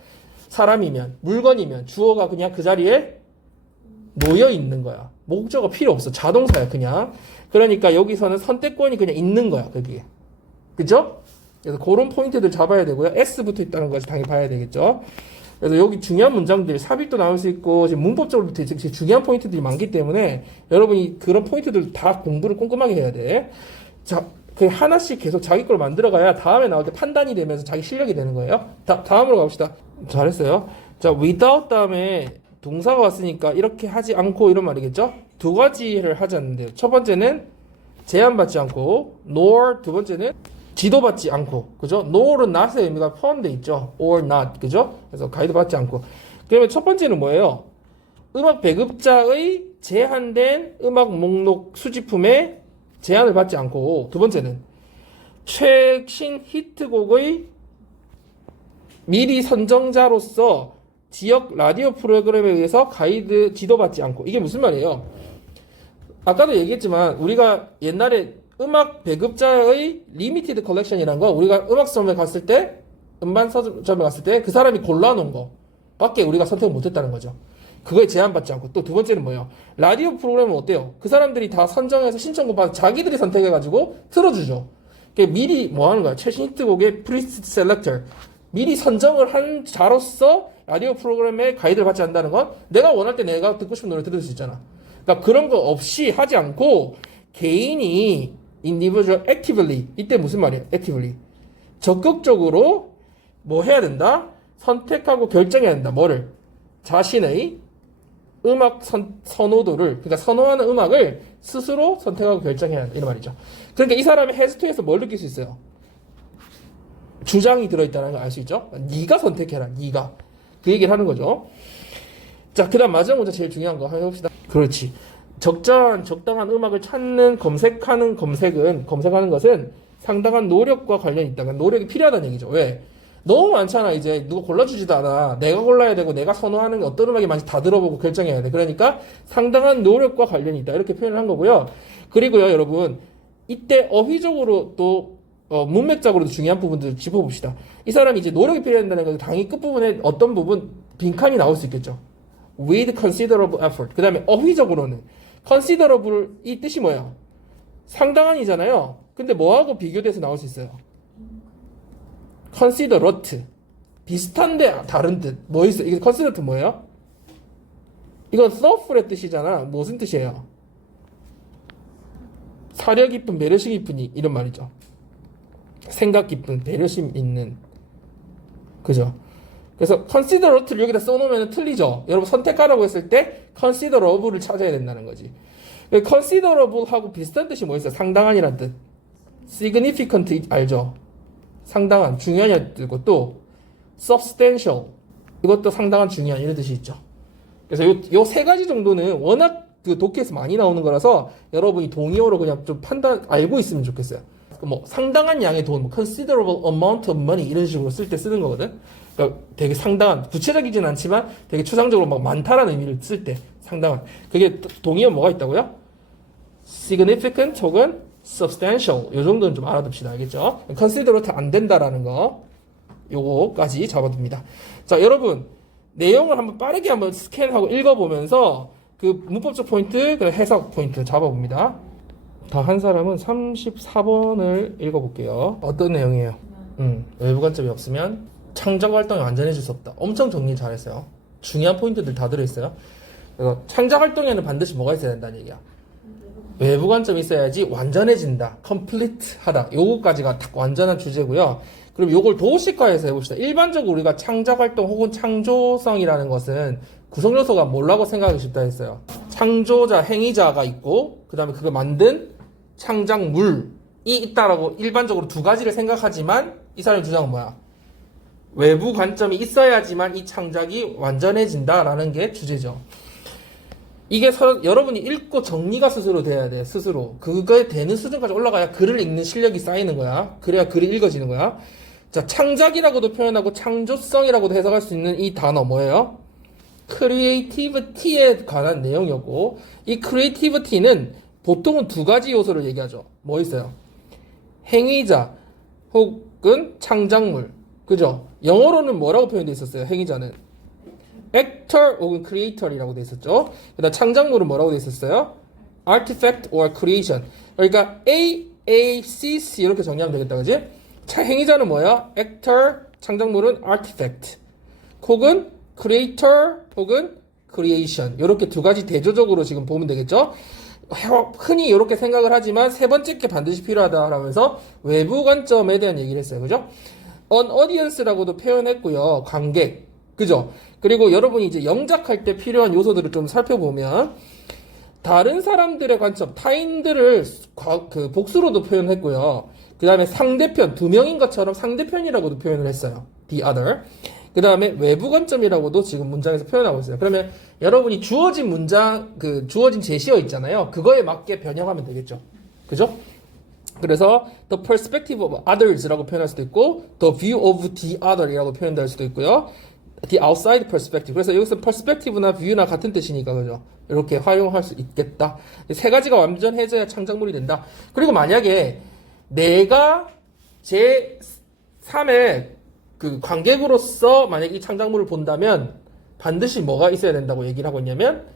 사람이면, 물건이면 주어가 그냥 그 자리에 놓여 있는 거야. 목적어가 필요 없어. 자동사야, 그냥. 그러니까 여기서는 선택권이 그냥 있는 거야, 거기에. 그죠? 그래서 그런 포인트들 잡아야 되고요. S 붙어 있다는 것을 당연히 봐야 되겠죠. 그래서 여기 중요한 문장들, 삽입도 나올 수 있고, 지금 문법적으로 되게 중요한 포인트들이 많기 때문에 여러분이 그런 포인트들 다 공부를 꼼꼼하게 해야 돼. 자, 그 하나씩 계속 자기 걸 만들어가야 다음에 나올 때 판단이 되면서 자기 실력이 되는 거예요. 다음으로 가봅시다. 잘했어요. 자, without 다음에 동사가 왔으니까 이렇게 하지 않고 이런 말이겠죠? 두 가지를 하자는데요. 첫 번째는 제한받지 않고, nor, 두 번째는 지도받지 않고, 그죠? nor은 not의 의미가 포함되어 있죠. or not, 그죠? 그래서 가이드 받지 않고. 그러면 첫 번째는 뭐예요? 음악 배급자의 제한된 음악 목록 수집품에 제한을 받지 않고, 두 번째는 최신 히트곡의 미리 선정자로서 지역 라디오 프로그램에 의해서 가이드 지도받지 않고. 이게 무슨 말이에요? 아까도 얘기했지만 우리가 옛날에 음악 배급자의 리미티드 컬렉션이라는 거, 우리가 음악점에 갔을 때, 음반 서점에 갔을 때 그 사람이 골라놓은 거 밖에 우리가 선택을 못했다는 거죠. 그거에 제한받지 않고. 또 두 번째는 뭐예요? 라디오 프로그램은 어때요? 그 사람들이 다 선정해서 신청곡 받아 자기들이 선택해가지고 틀어주죠. 미리 뭐 하는 거야? 최신 히트곡의 프리스트 셀렉터, 미리 선정을 한 자로서 라디오 프로그램에 가이드를 받지 않는다는 건 내가 원할 때 내가 듣고 싶은 노래 들을 수 있잖아. 그러니까 그런 거 없이 하지 않고 개인이 individual actively, 이때 무슨 말이에요? actively 적극적으로 뭐 해야 된다? 선택하고 결정해야 된다. 뭐를? 자신의 음악 선호도를, 그러니까 선호하는 음악을 스스로 선택하고 결정해야 한다. 이런 말이죠. 그러니까 이 사람이 헤스토에서 뭘 느낄 수 있어요? 주장이 들어있다는 걸 알 수 있죠? 네가 선택해라. 네가. 그 얘기를 하는 거죠. 자, 그 다음 마지막 문제 제일 중요한 거 한번 해봅시다. 그렇지. 적당한 음악을 찾는 검색하는 것은 상당한 노력과 관련이 있다. 그러니까 노력이 필요하다는 얘기죠. 왜? 너무 많잖아. 이제 누가 골라주지도 않아. 내가 골라야 되고 내가 선호하는 어떤 음악이 많은지 다 들어보고 결정해야 돼. 그러니까 상당한 노력과 관련이 있다. 이렇게 표현을 한 거고요. 그리고요, 여러분, 이때 어휘적으로 또 문맥적으로도 중요한 부분들을 짚어봅시다. 이 사람이 이제 노력이 필요한다는 것은 당연히 끝부분에 어떤 부분 빈칸이 나올 수 있겠죠. with considerable effort. 그 다음에 어휘적으로는 considerable 이 뜻이 뭐야? 상당한이잖아요. 근데 뭐하고 비교돼서 나올 수 있어요? considerate. 비슷한데 다른 뜻. 뭐 있어? 이게 considerate 뭐예요? 이건 thoughtful의 뜻이잖아. 무슨 뜻이에요? 사려 깊은, 배려심 깊은 이런 말이죠. 생각 깊은, 배려심 있는. 그죠? 그래서 considerate를 여기다 써놓으면 틀리죠. 여러분 선택하라고 했을 때 considerable을 찾아야 된다는 거지. considerable하고 비슷한 뜻이 뭐 있어요? 상당한이란 뜻. significant 알죠? 상당한, 중요한 뜻이고, 또 substantial 이것도 상당한, 중요한 이런 뜻이 있죠. 그래서 요 세 가지 정도는 워낙 그 독해에서 많이 나오는 거라서 여러분이 동의어로 그냥 좀 알고 있으면 좋겠어요. 뭐 상당한 양의 돈, 뭐 considerable amount of money 이런 식으로 쓸 때 쓰는 거거든. 그러니까 되게 상당한, 구체적이진 않지만 되게 추상적으로 막 많다라는 의미를 쓸 때 상당한. 그게 동의어 뭐가 있다고요? significant 혹은 substantial. 요 정도는 좀 알아둡시다. 알겠죠? considerate 안 된다라는 거 요거까지 잡아둡니다. 자, 여러분 내용을 한번 빠르게 한번 스캔하고 읽어보면서 그 문법적 포인트, 그 해석 포인트 잡아봅니다. 다 한 사람은 34번을 읽어볼게요. 어떤 내용이에요? 외부 관점이 없으면 창작 활동에 완전해질 수 없다. 엄청 정리 잘했어요. 중요한 포인트들 다 들어있어요. 그래서 창작 활동에는 반드시 뭐가 있어야 된다는 얘기야. 외부 관점이 있어야지 완전해진다. 컴플리트하다. 요거까지가 딱 완전한 주제고요. 그럼 요걸 도식화해서 해봅시다. 일반적으로 우리가 창작 활동 혹은 창조성이라는 것은 구성 요소가 뭐라고 생각하기 쉽다 했어요. 창조자, 행위자가 있고 그 다음에 그걸 만든 창작물이 있다라고 일반적으로 두 가지를 생각하지만 이 사람의 주장은 뭐야? 외부 관점이 있어야지만 이 창작이 완전해진다라는 게 주제죠. 이게 여러분이 읽고 정리가 스스로 돼야 돼. 스스로. 그거에 되는 수준까지 올라가야 글을 읽는 실력이 쌓이는 거야. 그래야 글이 읽어지는 거야. 자, 창작이라고도 표현하고 창조성이라고도 해석할 수 있는 이 단어 뭐예요? creativity에 관한 내용이었고, 이 creativity는 보통은 두 가지 요소를 얘기하죠. 뭐 있어요? 행위자 혹은 창작물. 그죠? 영어로는 뭐라고 표현되어 있었어요? 행위자는 actor 혹은 creator이라고 되어 있었죠. 그다음 창작물은 뭐라고 되어 있었어요? artifact or creation. 그러니까 AACC 이렇게 정리하면 되겠다, 그지? 행위자는 뭐야? actor, 창작물은 artifact, 혹은 creator 혹은 creation. 이렇게 두 가지 대조적으로 지금 보면 되겠죠. 흔히 이렇게 생각을 하지만 세 번째 게 반드시 필요하다라면서 외부 관점에 대한 얘기를 했어요. 그죠? on audience라고도 표현했고요. 관객. 그죠? 그리고 여러분이 이제 영작할 때 필요한 요소들을 좀 살펴보면 다른 사람들의 관점, 타인들을 그 복수로도 표현했고요. 그 다음에 상대편, 두 명인 것처럼 상대편이라고도 표현을 했어요. the other. 그 다음에 외부 관점이라고도 지금 문장에서 표현하고 있어요. 그러면 여러분이 주어진 문장, 주어진 제시어 있잖아요. 그거에 맞게 변형하면 되겠죠. 그죠? 그래서 the perspective of others라고 표현할 수도 있고 the view of the other이라고 표현할 수도 있고요. the outside perspective. 그래서 여기서 perspective나 view나 같은 뜻이니까 그죠? 이렇게 활용할 수 있겠다. 세 가지가 완전해져야 창작물이 된다. 그리고 만약에 내가 제 3의 그 관객으로서 만약 이 창작물을 본다면 반드시 뭐가 있어야 된다고 얘기를 하고 있냐면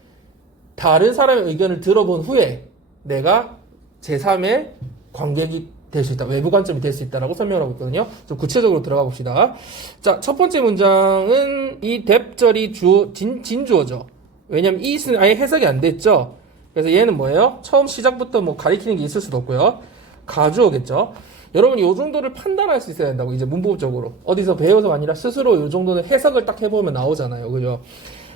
다른 사람의 의견을 들어본 후에 내가 제3의 관객이 될 수 있다. 외부 관점이 될 수 있다라고 설명을 하고 있거든요. 좀 구체적으로 들어가 봅시다. 자, 첫 번째 문장은 이 대절이 진주어죠. 왜냐면 it은 아예 해석이 안 됐죠. 그래서 얘는 뭐예요? 처음 시작부터 뭐 가리키는 게 있을 수도 없고요. 가주어겠죠. 여러분이 요 정도를 판단할 수 있어야 된다고, 이제 문법적으로. 어디서 배워서가 아니라 스스로 요 정도는 해석을 딱 해보면 나오잖아요. 그죠?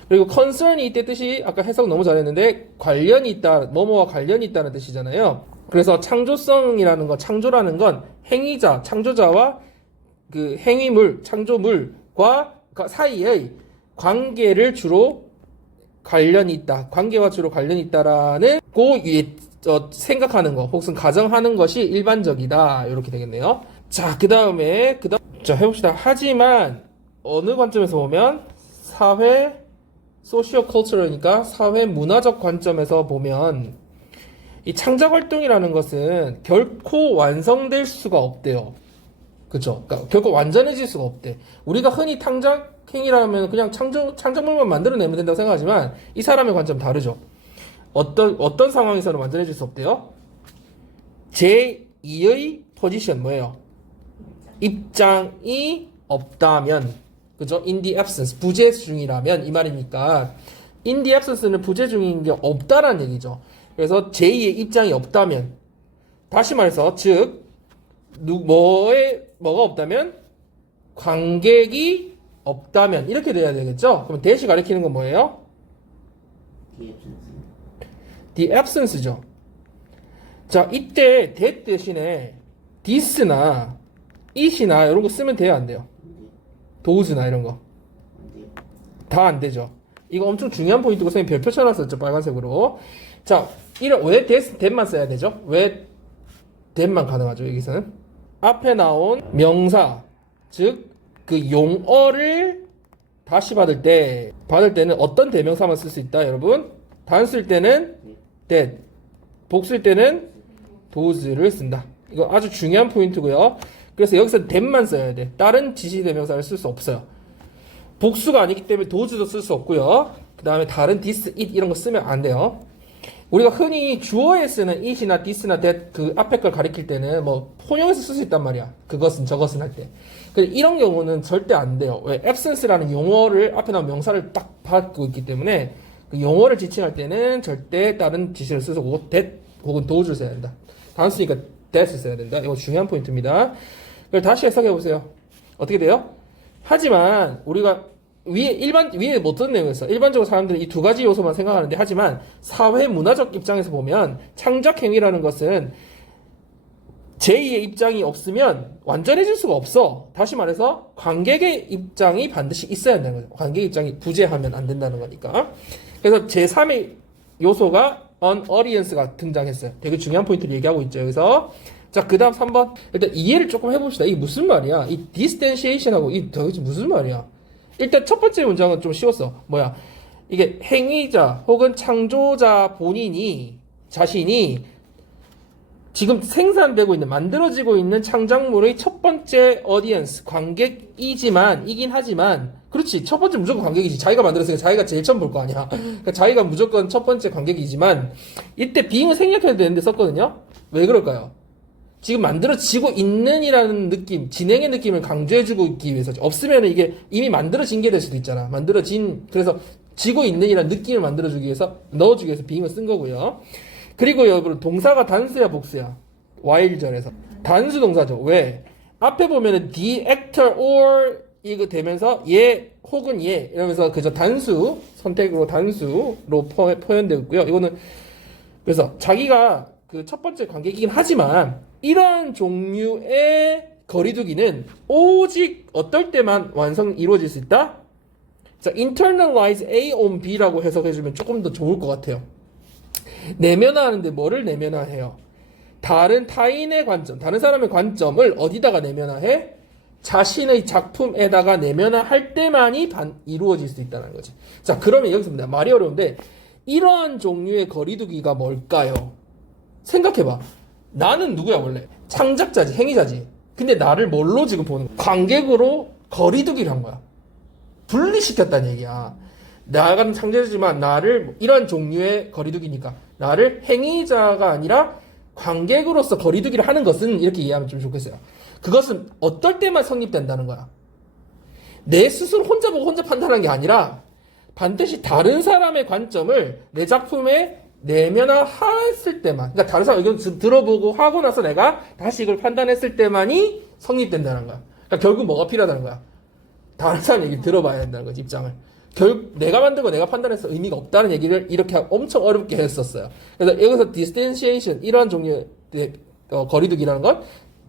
그리고 concern이 이때 뜻이 아까 해석 너무 잘했는데 관련이 있다, 뭐뭐와 관련이 있다는 뜻이잖아요. 그래서 창조성이라는 거, 창조라는 건 행위자, 창조자와 그 행위물, 창조물과 사이의 관계를 주로 관련이 있다. 관계와 주로 관련이 있다라는 생각하는 거, 혹은 가정하는 것이 일반적이다. 이렇게 되겠네요. 자, 그 다음에 자, 해봅시다. 하지만 어느 관점에서 보면 사회 소시오 컬처러니까 사회 문화적 관점에서 보면 이 창작 활동이라는 것은 결코 완성될 수가 없대요. 그죠? 그러니까 결코 완전해질 수가 없대. 우리가 흔히 창작 행위라면 그냥 창작물만 만들어내면 된다고 생각하지만 이 사람의 관점 다르죠. 어떤 상황에서는 완전해질 수 없대요? 제2의 포지션 뭐예요? 입장이 없다면, 그죠? in the absence, 부재 중이라면 이 말이니까 in the absence는 부재 중인 게 없다라는 얘기죠. 그래서 제2의 입장이 없다면, 다시 말해서 즉 뭐가 없다면 관객이 없다면 이렇게 돼야 되겠죠? 그럼 대시 가리키는 건 뭐예요? the absence죠. 자, 이때 that 대신에 this나 it이나 이런 거 쓰면 돼요, 안 돼요? does나 이런 거 다 안 되죠. 이거 엄청 중요한 포인트고 선생님 별표 쳐놨었죠, 빨간색으로. 자, 왜 that만 써야 되죠? 왜 that만 가능하죠, 여기서는? 앞에 나온 명사, 즉 그 용어를 다시 받을 때는 어떤 대명사만 쓸 수 있다, 여러분? 단수일 때는 that, 복수일 때는 does를 쓴다. 이거 아주 중요한 포인트고요. 그래서 여기서 that만 써야 돼. 다른 지시 대명사를 쓸 수 없어요. 복수가 아니기 때문에 does도 쓸 수 없고요. 그 다음에 다른 this, it 이런 거 쓰면 안 돼요. 우리가 흔히 주어에 쓰는 it이나 this나 that 그 앞에 걸 가리킬 때는 뭐 혼용해서 쓸 수 있단 말이야. 그것은 저것은 할 때. 근데 이런 경우는 절대 안 돼요. 왜? absence라는 용어를 앞에 나온 명사를 딱 받고 있기 때문에 그 용어를 지칭할 때는 절대 다른 지시를 쓰고 that 혹은 does를 써야 된다. 단수니까 that을 써야 된다. 이거 중요한 포인트입니다. 그걸 다시 해석해 보세요. 어떻게 돼요? 하지만 우리가 위에 못던 내용에서 일반적으로 사람들은 이 두 가지 요소만 생각하는데, 하지만 사회 문화적 입장에서 보면 창작 행위라는 것은 제2의 입장이 없으면 완전해질 수가 없어. 다시 말해서 관객의 입장이 반드시 있어야 한다는 거죠. 관객 입장이 부재하면 안 된다는 거니까. 그래서 제3의 요소가 on audience가 등장했어요. 되게 중요한 포인트를 얘기하고 있죠, 여기서. 자, 그 다음 3번. 일단 이해를 조금 해봅시다. 이게 무슨 말이야? 이 distanciation하고 이 도대체 무슨 말이야? 일단 첫 번째 문장은 좀 쉬웠어. 뭐야? 이게 행위자 혹은 창조자 자신이 지금 생산되고 있는, 만들어지고 있는 창작물의 첫 번째 audience, 이긴 하지만, 그렇지. 첫 번째 무조건 관객이지. 자기가 만들었으니까 자기가 제일 처음 볼 거 아니야. 그러니까 자기가 무조건 첫 번째 관객이지만, 이때 being을 생략해야 되는데 썼거든요? 왜 그럴까요? 지금 만들어지고 있는이라는 느낌, 진행의 느낌을 강조해주고 있기 위해서죠. 없으면 이게 이미 만들어진 게 될 수도 있잖아. 그래서 지고 있는이라는 느낌을 만들어주기 위해서, 넣어주기 위해서 being을 쓴 거고요. 그리고 여러분 동사가 단수야 복수야? while절에서 단수 동사죠. 왜? 앞에 보면은 the actor or 이거 되면서 얘 혹은 얘 이러면서 그저 단수 선택으로 단수로 표현되고 있고요. 이거는 그래서 자기가 그 첫 번째 관계이긴 하지만 이러한 종류의 거리두기는 오직 어떨 때만 이루어질 수 있다? 자, internalize A on B라고 해석해주면 조금 더 좋을 것 같아요. 내면화하는데 뭐를 내면화해요? 다른 타인의 관점, 다른 사람의 관점을 어디다가 내면화해? 자신의 작품에다가 내면화할 때만이 이루어질 수 있다는 거지. 자, 그러면 여기서 말이 어려운데 이러한 종류의 거리두기가 뭘까요? 생각해봐. 나는 누구야 원래? 창작자지, 행위자지. 근데 나를 뭘로 지금 보는 거야? 관객으로 거리두기를 한 거야. 분리시켰다는 얘기야. 나는 창작자지만 나를 이러한 종류의 거리두기니까 나를 행위자가 아니라 관객으로서 거리두기를 하는 것은 이렇게 이해하면 좀 좋겠어요. 그것은 어떨 때만 성립된다는 거야. 내 스스로 혼자 보고 혼자 판단하는 게 아니라 반드시 다른 사람의 관점을 내 작품에 내면화했을 때만, 그러니까 다른 사람 의견 들어보고 하고 나서 내가 다시 이걸 판단했을 때만이 성립된다는 거야. 그러니까 결국 뭐가 필요하다는 거야? 다른 사람 얘기 들어봐야 된다는 거지, 입장을. 내가 만든 거 내가 판단해서 의미가 없다는 얘기를 이렇게 엄청 어렵게 했었어요. 그래서 여기서 distanciation, 이러한 종류의 거리두기라는 건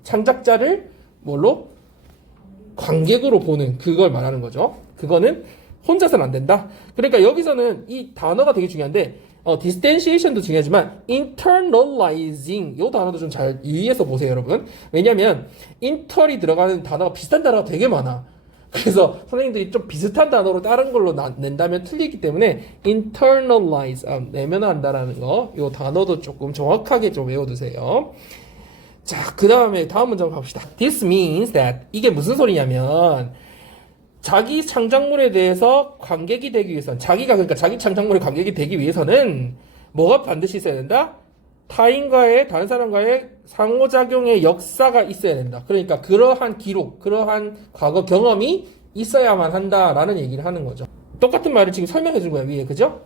창작자를 뭘로? 관객으로 보는 그걸 말하는 거죠. 그거는 혼자서는 안 된다. 그러니까 여기서는 이 단어가 되게 중요한데 distanciation도 중요하지만 internalizing 이 단어도 좀 잘 유의해서 보세요, 여러분. 왜냐면 inter이 들어가는 단어가 비슷한 단어가 되게 많아. 그래서 선생님들이 좀 비슷한 단어로 다른 걸로 낸다면 틀리기 때문에 internalize, 내면화한다라는 거, 이 단어도 조금 정확하게 좀 외워두세요. 자, 그 다음에 다음 문장 갑시다. This means that 이게 무슨 소리냐면 자기 창작물에 대해서 관객이 되기 위해서는 그러니까 자기 창작물의 관객이 되기 위해서는 뭐가 반드시 있어야 된다? 다른 사람과의 상호작용의 역사가 있어야 된다. 그러니까 그러한 기록, 그러한 과거 경험이 있어야만 한다라는 얘기를 하는 거죠. 똑같은 말을 지금 설명해 준 거야, 위에. 그죠?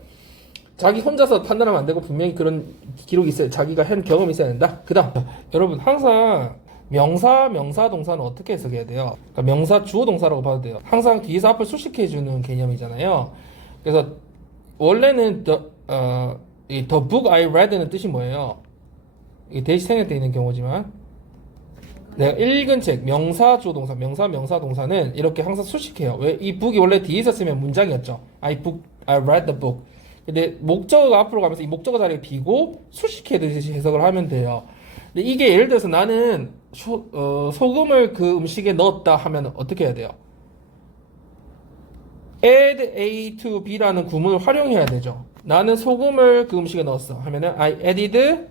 자기 혼자서 판단하면 안 되고 분명히 그런 기록이 있어야, 자기가 한 경험이 있어야 된다. 그 다음, 여러분 항상 명사 동사는 어떻게 해석해야 돼요? 그러니까 명사 주어 동사라고 봐도 돼요. 항상 뒤에서 앞을 수식해주는 개념이잖아요. 그래서 원래는 the book I read는 뜻이 뭐예요? 이게 대시 생략되어 있는 경우지만 내가 읽은 책, 명사 주어 동사, 명사 동사는 이렇게 항상 수식해요. 왜? 이 book이 원래 뒤에 있었으면 문장이었죠. I read the book. 근데 목적어가 앞으로 가면서 이 목적어 자리에 비고 수식해듯이 해석을 하면 돼요. 근데 이게 예를 들어서 나는 소금을 그 음식에 넣었다 하면 어떻게 해야 돼요? add A to B라는 구문을 활용해야 되죠. 나는 소금을 그 음식에 넣었어 하면은 I added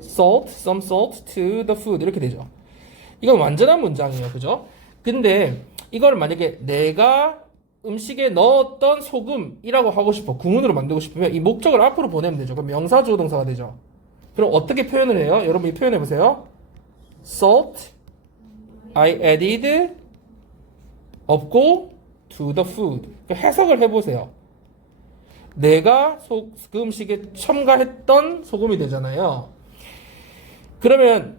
some salt to the food 이렇게 되죠. 이건 완전한 문장이에요. 그죠? 근데 이걸 만약에 내가 음식에 넣었던 소금이라고 하고 싶어. 구문으로 만들고 싶으면 이 목적을 앞으로 보내면 되죠. 그럼 명사 주어 동사가 되죠. 그럼 어떻게 표현을 해요? 여러분 이 표현해 보세요. Salt I added 없고 to the food. 해석을 해보세요. 내가 그 음식에 첨가했던 소금이 되잖아요. 그러면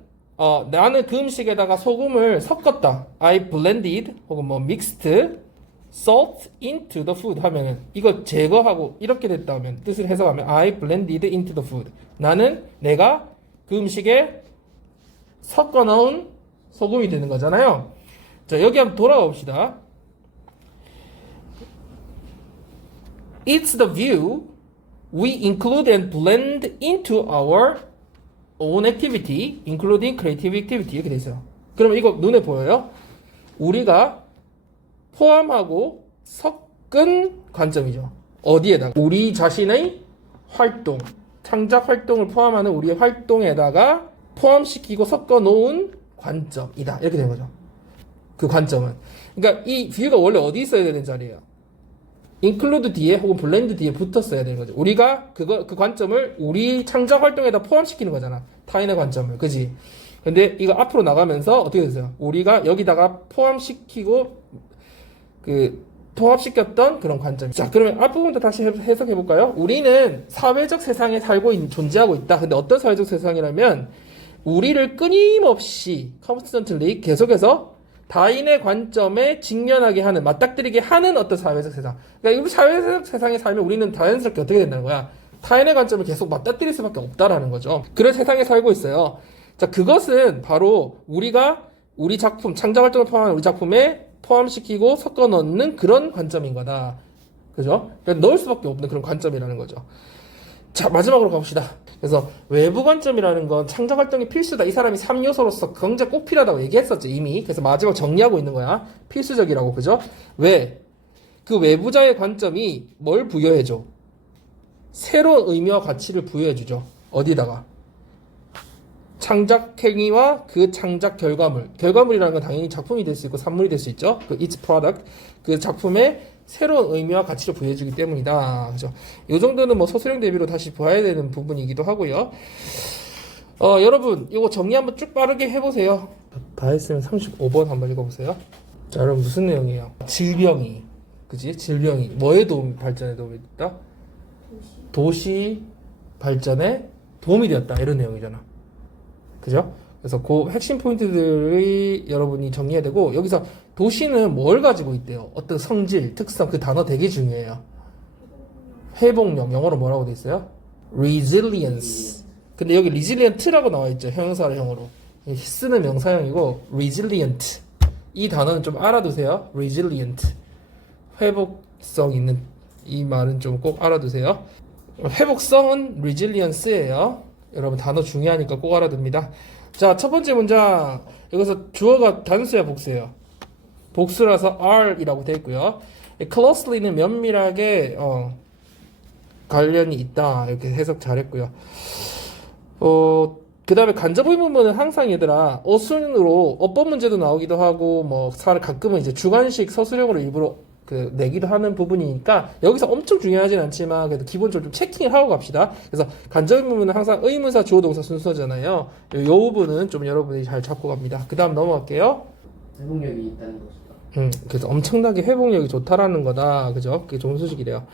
나는 그 음식에다가 소금을 섞었다. I blended 혹은 mixed salt into the food 하면은 이거 제거하고 이렇게 됐다 하면 뜻을 해석하면 I blended into the food. 나는 내가 그 음식에 섞어 넣은 소금이 되는 거잖아요. 자, 여기 한번 돌아가 봅시다. It's the view we include and blend into our own activity, including creative activity 이렇게 돼 있어요. 그러면 이거 눈에 보여요? 우리가 포함하고 섞은 관점이죠. 어디에다가? 우리 자신의 활동, 창작 활동을 포함하는 우리의 활동에다가 포함시키고 섞어 놓은 관점이다. 이렇게 된 거죠. 그 관점은. 그러니까 이 뷰가 원래 어디 있어야 되는 자리예요? include 뒤에 혹은 blend 뒤에 붙었어야 되는 거죠. 우리가 그 관점을 우리 창작 활동에다 포함시키는 거잖아. 타인의 관점을. 그지? 근데 이거 앞으로 나가면서 어떻게 되세요? 우리가 여기다가 포함시키고 통합시켰던 그런 관점. 자, 그러면 앞부분도 다시 해석해 볼까요? 우리는 사회적 세상에 존재하고 있다. 근데 어떤 사회적 세상이라면 우리를 끊임없이 constantly 계속해서 타인의 관점에 직면하게 하는, 맞닥뜨리게 하는 어떤 사회적 세상. 그러니까 이 사회적 세상에 살면 우리는 자연스럽게 어떻게 된다는 거야? 타인의 관점을 계속 맞닥뜨릴 수밖에 없다라는 거죠. 그런 세상에 살고 있어요. 자, 그것은 바로 우리가 우리 작품, 창작활동을 포함한 우리 작품에 포함시키고 섞어 넣는 그런 관점인 거다. 그죠? 그러니까 넣을 수밖에 없는 그런 관점이라는 거죠. 자, 마지막으로 가봅시다. 그래서 외부 관점이라는 건 창작활동이 필수다. 이 사람이 3요소로서 굉장히 꼭 필요하다고 얘기했었죠, 이미. 그래서 마지막 정리하고 있는 거야. 필수적이라고, 그죠? 왜? 그 외부자의 관점이 뭘 부여해줘? 새로운 의미와 가치를 부여해주죠. 어디다가? 창작 행위와 그 창작 결과물. 결과물이라는 건 당연히 작품이 될 수 있고 산물이 될 수 있죠. 그 its product. 그 작품에 새로운 의미와 가치를 부여해주기 때문이다. 그죠? 이 정도는 뭐 서술형 대비로 다시 봐야 되는 부분이기도 하고요. 여러분, 이거 정리 한번 쭉 빠르게 해보세요. 다 했으면 35번 한번 읽어보세요. 자, 여러분, 무슨 내용이에요? 질병이. 그지? 질병이. 뭐에 발전에 도움이 됐다? 도시 발전에 도움이 되었다. 이런 내용이잖아. 그죠? 그래서 그 핵심 포인트들이 여러분이 정리해야 되고, 여기서 도시는 뭘 가지고 있대요? 어떤 성질, 특성, 그 단어 되게 중요해요. 회복력, 영어로 뭐라고 돼 있어요? resilience. 근데 여기 resilient라고 나와 있죠. 형용사형으로. 쓰는 명사형이고, resilient. 이 단어는 좀 알아두세요. resilient. 회복성 있는, 이 말은 좀 꼭 알아두세요. 회복성은 resilience예요. 여러분 단어 중요하니까 꼭 알아둡니다. 자, 첫 번째 문장. 여기서 주어가 단수야, 복수예요? 복수라서 R이라고 되어 있고요. closely는 면밀하게 관련이 있다. 이렇게 해석 잘했고요. 그 다음에 간접 의문문은 항상 얘들아 어순으로 어법 문제도 나오기도 하고 뭐 가끔은 이제 주관식 서술형으로 일부러 내기도 하는 부분이니까 여기서 엄청 중요하진 않지만 그래도 기본적으로 좀 체킹을 하고 갑시다. 그래서 간접 의문문은 항상 의문사 주어 동사 순서잖아요. 이 부분은 좀 여러분이 잘 잡고 갑니다. 그 다음 넘어갈게요. 회복력이 있다는 것이다. 그래서 엄청나게 회복력이 좋다라는 거다. 그죠? 그게 좋은 소식이래요.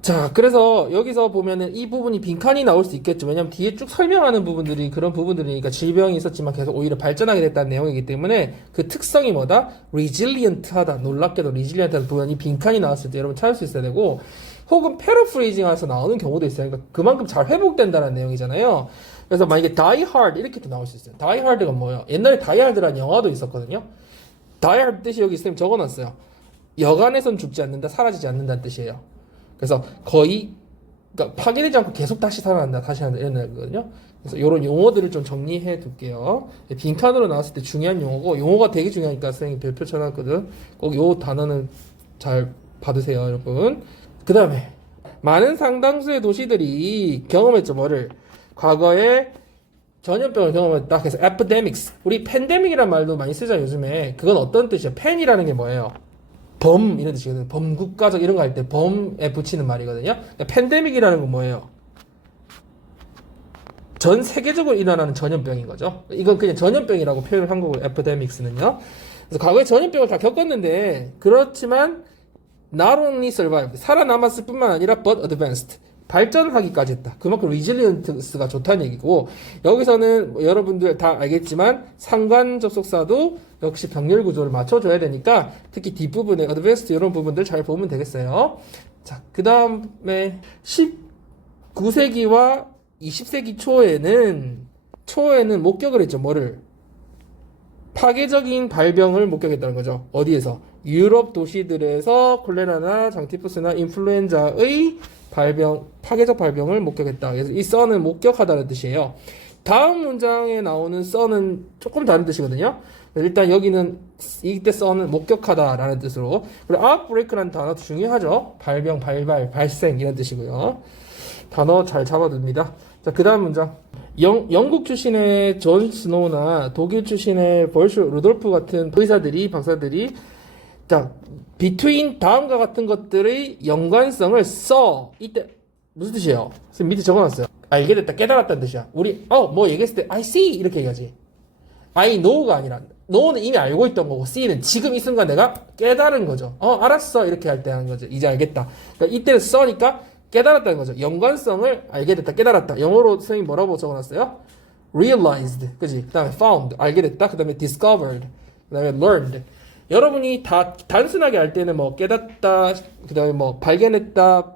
자, 그래서 여기서 보면은 이 부분이 빈칸이 나올 수 있겠죠. 왜냐면 뒤에 쭉 설명하는 부분들이 그런 부분들이니까 질병이 있었지만 계속 오히려 발전하게 됐다는 내용이기 때문에 그 특성이 뭐다? resilient하다. 놀랍게도 resilient하다 부분이 빈칸이 나왔을 때 여러분 찾을 수 있어야 되고, 혹은 paraphrasing해서 나오는 경우도 있어요. 그러니까 그만큼 잘 회복된다는 내용이잖아요. 그래서 만약에 die hard 이렇게도 나올 수 있어요. die hard가 뭐예요? 옛날에 die hard라는 영화도 있었거든요. die hard 뜻이 여기 쌤 적어놨어요. 여간에선 죽지 않는다, 사라지지 않는다는 뜻이에요. 그래서 거의 그러니까 파괴되지 않고 계속 다시 살아난다, 다시 한다 이런 거거든요. 그래서 이런 용어들을 좀 정리해 둘게요. 빈칸으로 나왔을 때 중요한 용어고, 용어가 되게 중요하니까 선생님이 별표 쳐놨거든. 꼭 요 단어는 잘 받으세요, 여러분. 그 다음에 많은 상당수의 도시들이 경험했죠. 뭐를? 과거에 전염병을 경험했다. 그래서 epidemics. 우리 팬데믹이라는 말도 많이 쓰죠, 요즘에. 그건 어떤 뜻이에요? 팬이라는 게 뭐예요? 범 이런 뜻이거든요. 범국가적 이런 거 할 때 범에 붙이는 말이거든요. 그러니까 팬데믹이라는 건 뭐예요? 전 세계적으로 일어나는 전염병인 거죠. 이건 그냥 전염병이라고 표현을 한 거고, epidemics는요. 그래서 과거에 전염병을 다 겪었는데, 그렇지만 not only survived, 살아남았을 뿐만 아니라 but advanced, 발전을 하기까지 했다. 그만큼 resilience가 좋다는 얘기고, 여기서는 뭐 여러분들 다 알겠지만 상관 접속사도 역시 병렬 구조를 맞춰줘야 되니까 특히 뒷부분에 advanced 이런 부분들 잘 보면 되겠어요. 자, 그 다음에 19세기와 20세기 초에는 목격을 했죠. 뭐를? 파괴적인 발병을 목격했다는 거죠. 어디에서? 유럽 도시들에서 콜레라나 장티푸스나 인플루엔자의 파괴적 발병을 목격했다. 그래서 이 썬은 목격하다는 뜻이에요. 다음 문장에 나오는 썬은 조금 다른 뜻이거든요. 일단 여기는 이때 썬은 목격하다라는 뜻으로, 그리고 outbreak라는 단어도 중요하죠. 발병, 발생 이런 뜻이고요. 단어 잘 잡아둡니다. 자, 그 다음 문장. 영국 출신의 존 스노우나 독일 출신의 벌슈 루돌프 같은 의사들이, 박사들이 자, between 다음과 같은 것들의 연관성을 saw. 이때 무슨 뜻이에요? 선생님 밑에 적어놨어요. 알게 됐다, 깨달았다는 뜻이야. 우리 뭐 얘기했을 때 I see 이렇게 얘기하지. I know가 아니라 no는 이미 알고 있던 거고 see는 지금 이 순간 내가 깨달은 거죠. 알았어 이렇게 할 때 하는 거죠. 이제 알겠다. 그러니까 이때는 써니까 깨달았다는 거죠. 연관성을 알게 됐다, 깨달았다. 영어로 선생님 뭐라고 적어놨어요? realized, 그지? 그 다음에 found, 알게 됐다. 그 다음에 discovered, 그 다음에 learned. 여러분이 다 단순하게 할 때는 뭐 깨닫다, 그 다음에 뭐 발견했다,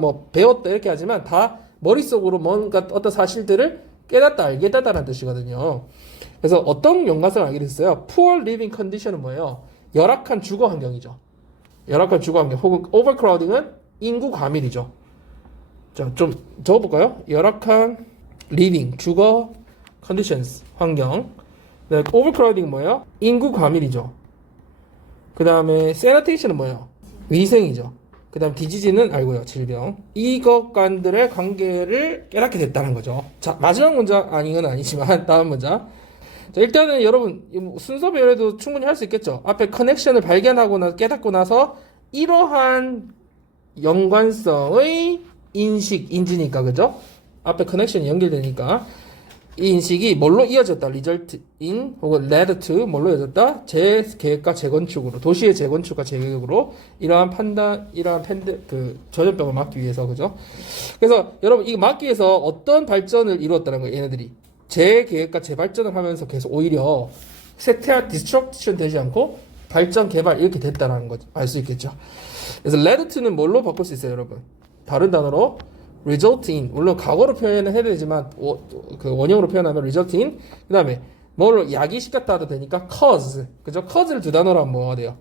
뭐 배웠다 이렇게 하지만 다 머릿속으로 뭔가 어떤 사실들을 깨닫다, 알게 됐다는 뜻이거든요. 그래서 어떤 연관성을 알게 됐어요? poor living condition은 뭐예요? 열악한 주거 환경이죠. 열악한 주거 환경 혹은 overcrowding은 인구 과밀이죠. 자, 좀 적어볼까요? 열악한 living, 주거, conditions, 환경. 네, overcrowding 뭐예요? 인구 과밀이죠. 그 다음에 sanitation은 뭐예요? 위생이죠. 그 다음 disease는 알고요, 질병. 이것간들의 관계를 깨닫게 됐다는 거죠. 자, 마지막 문장 아닌 건 아니지만 다음 문장. 자, 일단은 여러분 순서 배열에도 충분히 할 수 있겠죠. 앞에 커넥션을 발견하고 나서 깨닫고 나서 이러한 연관성의 인지니까, 그죠? 앞에 커넥션이 연결되니까 이 인식이 뭘로 이어졌다? result in 혹은 led to 뭘로 이어졌다? 재계획과 재건축으로, 도시의 재건축과 재계획으로 이러한 전염병을 막기 위해서, 그죠? 그래서 여러분 이거 막기 위해서 어떤 발전을 이루었다는 거예요, 얘네들이. 재계획과 재발전을 하면서 계속 오히려 쇠퇴와 디스트럭션 되지 않고 발전, 개발 이렇게 됐다는 거 알 수 있겠죠. 그래서 led to는 뭘로 바꿀 수 있어요, 여러분? 다른 단어로 result in, 물론 과거로 표현을 해야 되지만 그 원형으로 표현하면 result in, 그 다음에 뭘로 야기시켰다 해도 되니까 cause, 그죠? cause를 두 단어로 하면 뭐가 돼요?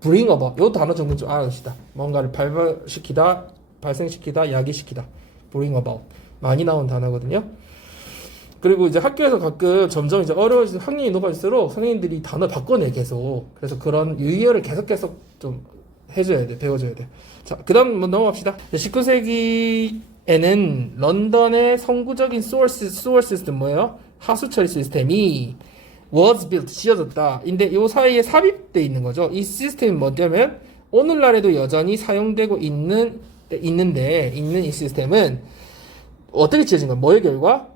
bring about, 요 단어 정도 좀 알아둡시다. 뭔가를 발생시키다, 야기시키다, bring about 많이 나온 단어거든요. 그리고 이제 학교에서 가끔 점점 이제 어려워지고 학년이 높아질수록 선생님들이 단어 바꿔내 계속. 그래서 그런 유의어를 계속 좀 해줘야 돼, 배워줘야 돼. 자, 그 다음 넘어갑시다. 19세기에는 런던의 선구적인 수어 시스템 뭐예요? 하수 처리 시스템이 was built, 지어졌다. 근데 이 사이에 삽입돼 있는 거죠. 이 시스템이 뭐냐면 오늘날에도 여전히 사용되고 있는 이 시스템은 어떻게 지어진 거야? 뭐의 결과?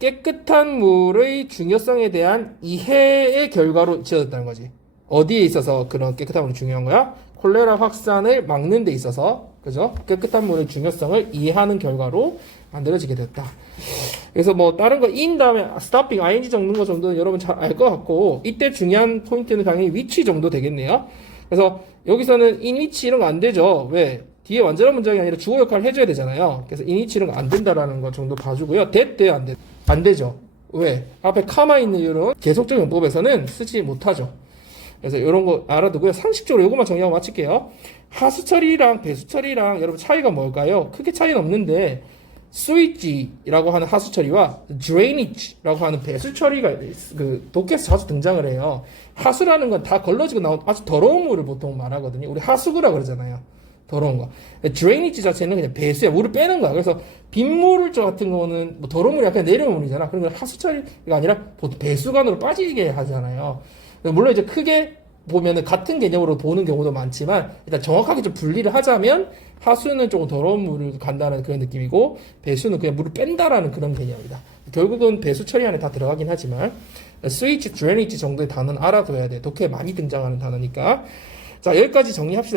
깨끗한 물의 중요성에 대한 이해의 결과로 지어졌다는 거지. 어디에 있어서 그런 깨끗한 물이 중요한 거야? 콜레라 확산을 막는 데 있어서, 그죠? 깨끗한 물의 중요성을 이해하는 결과로 만들어지게 됐다. 그래서 뭐 다른 거 in 다음에 stopping, ing 적는 거 정도는 여러분 잘 알 것 같고, 이때 중요한 포인트는 당연히 위치 정도 되겠네요. 그래서 여기서는 in which 이런 거 안 되죠. 왜? 뒤에 완전한 문장이 아니라 주어 역할을 해줘야 되잖아요. 그래서 in which 이런 거 안 된다라는 거 정도 봐주고요. that 돼요, 안 되죠. 왜? 앞에 카마 있는 이런 계속적 용법에서는 쓰지 못하죠. 그래서 이런 거 알아두고요. 상식적으로 이것만 정리하고 마칠게요. 하수 처리랑 배수 처리랑 여러분 차이가 뭘까요? 크게 차이는 없는데 sewagera고 하는 하수 처리와 drainage라고 하는 배수 처리가 그 독해에서 자주 등장을 해요. 하수라는 건 다 걸러지고 나온 아주 더러운 물을 보통 말하거든요. 우리 하수구라 그러잖아요. 더러운 거. drainage 자체는 그냥 배수야. 물을 빼는 거야. 그래서 빗물 같은 거는 뭐 더러운 물이 약간 내려오는 물이잖아. 그런 건 하수 처리가 아니라 보통 배수관으로 빠지게 하잖아요. 물론 이제 크게 보면은 같은 개념으로 보는 경우도 많지만 일단 정확하게 좀 분리를 하자면 하수는 조금 더러운 물을 간다는 그런 느낌이고 배수는 그냥 물을 뺀다라는 그런 개념이다. 결국은 배수 처리 안에 다 들어가긴 하지만 스위치, 드레니지 정도의 단어는 알아둬야 돼. 독해에 많이 등장하는 단어니까. 자, 여기까지 정리합시다.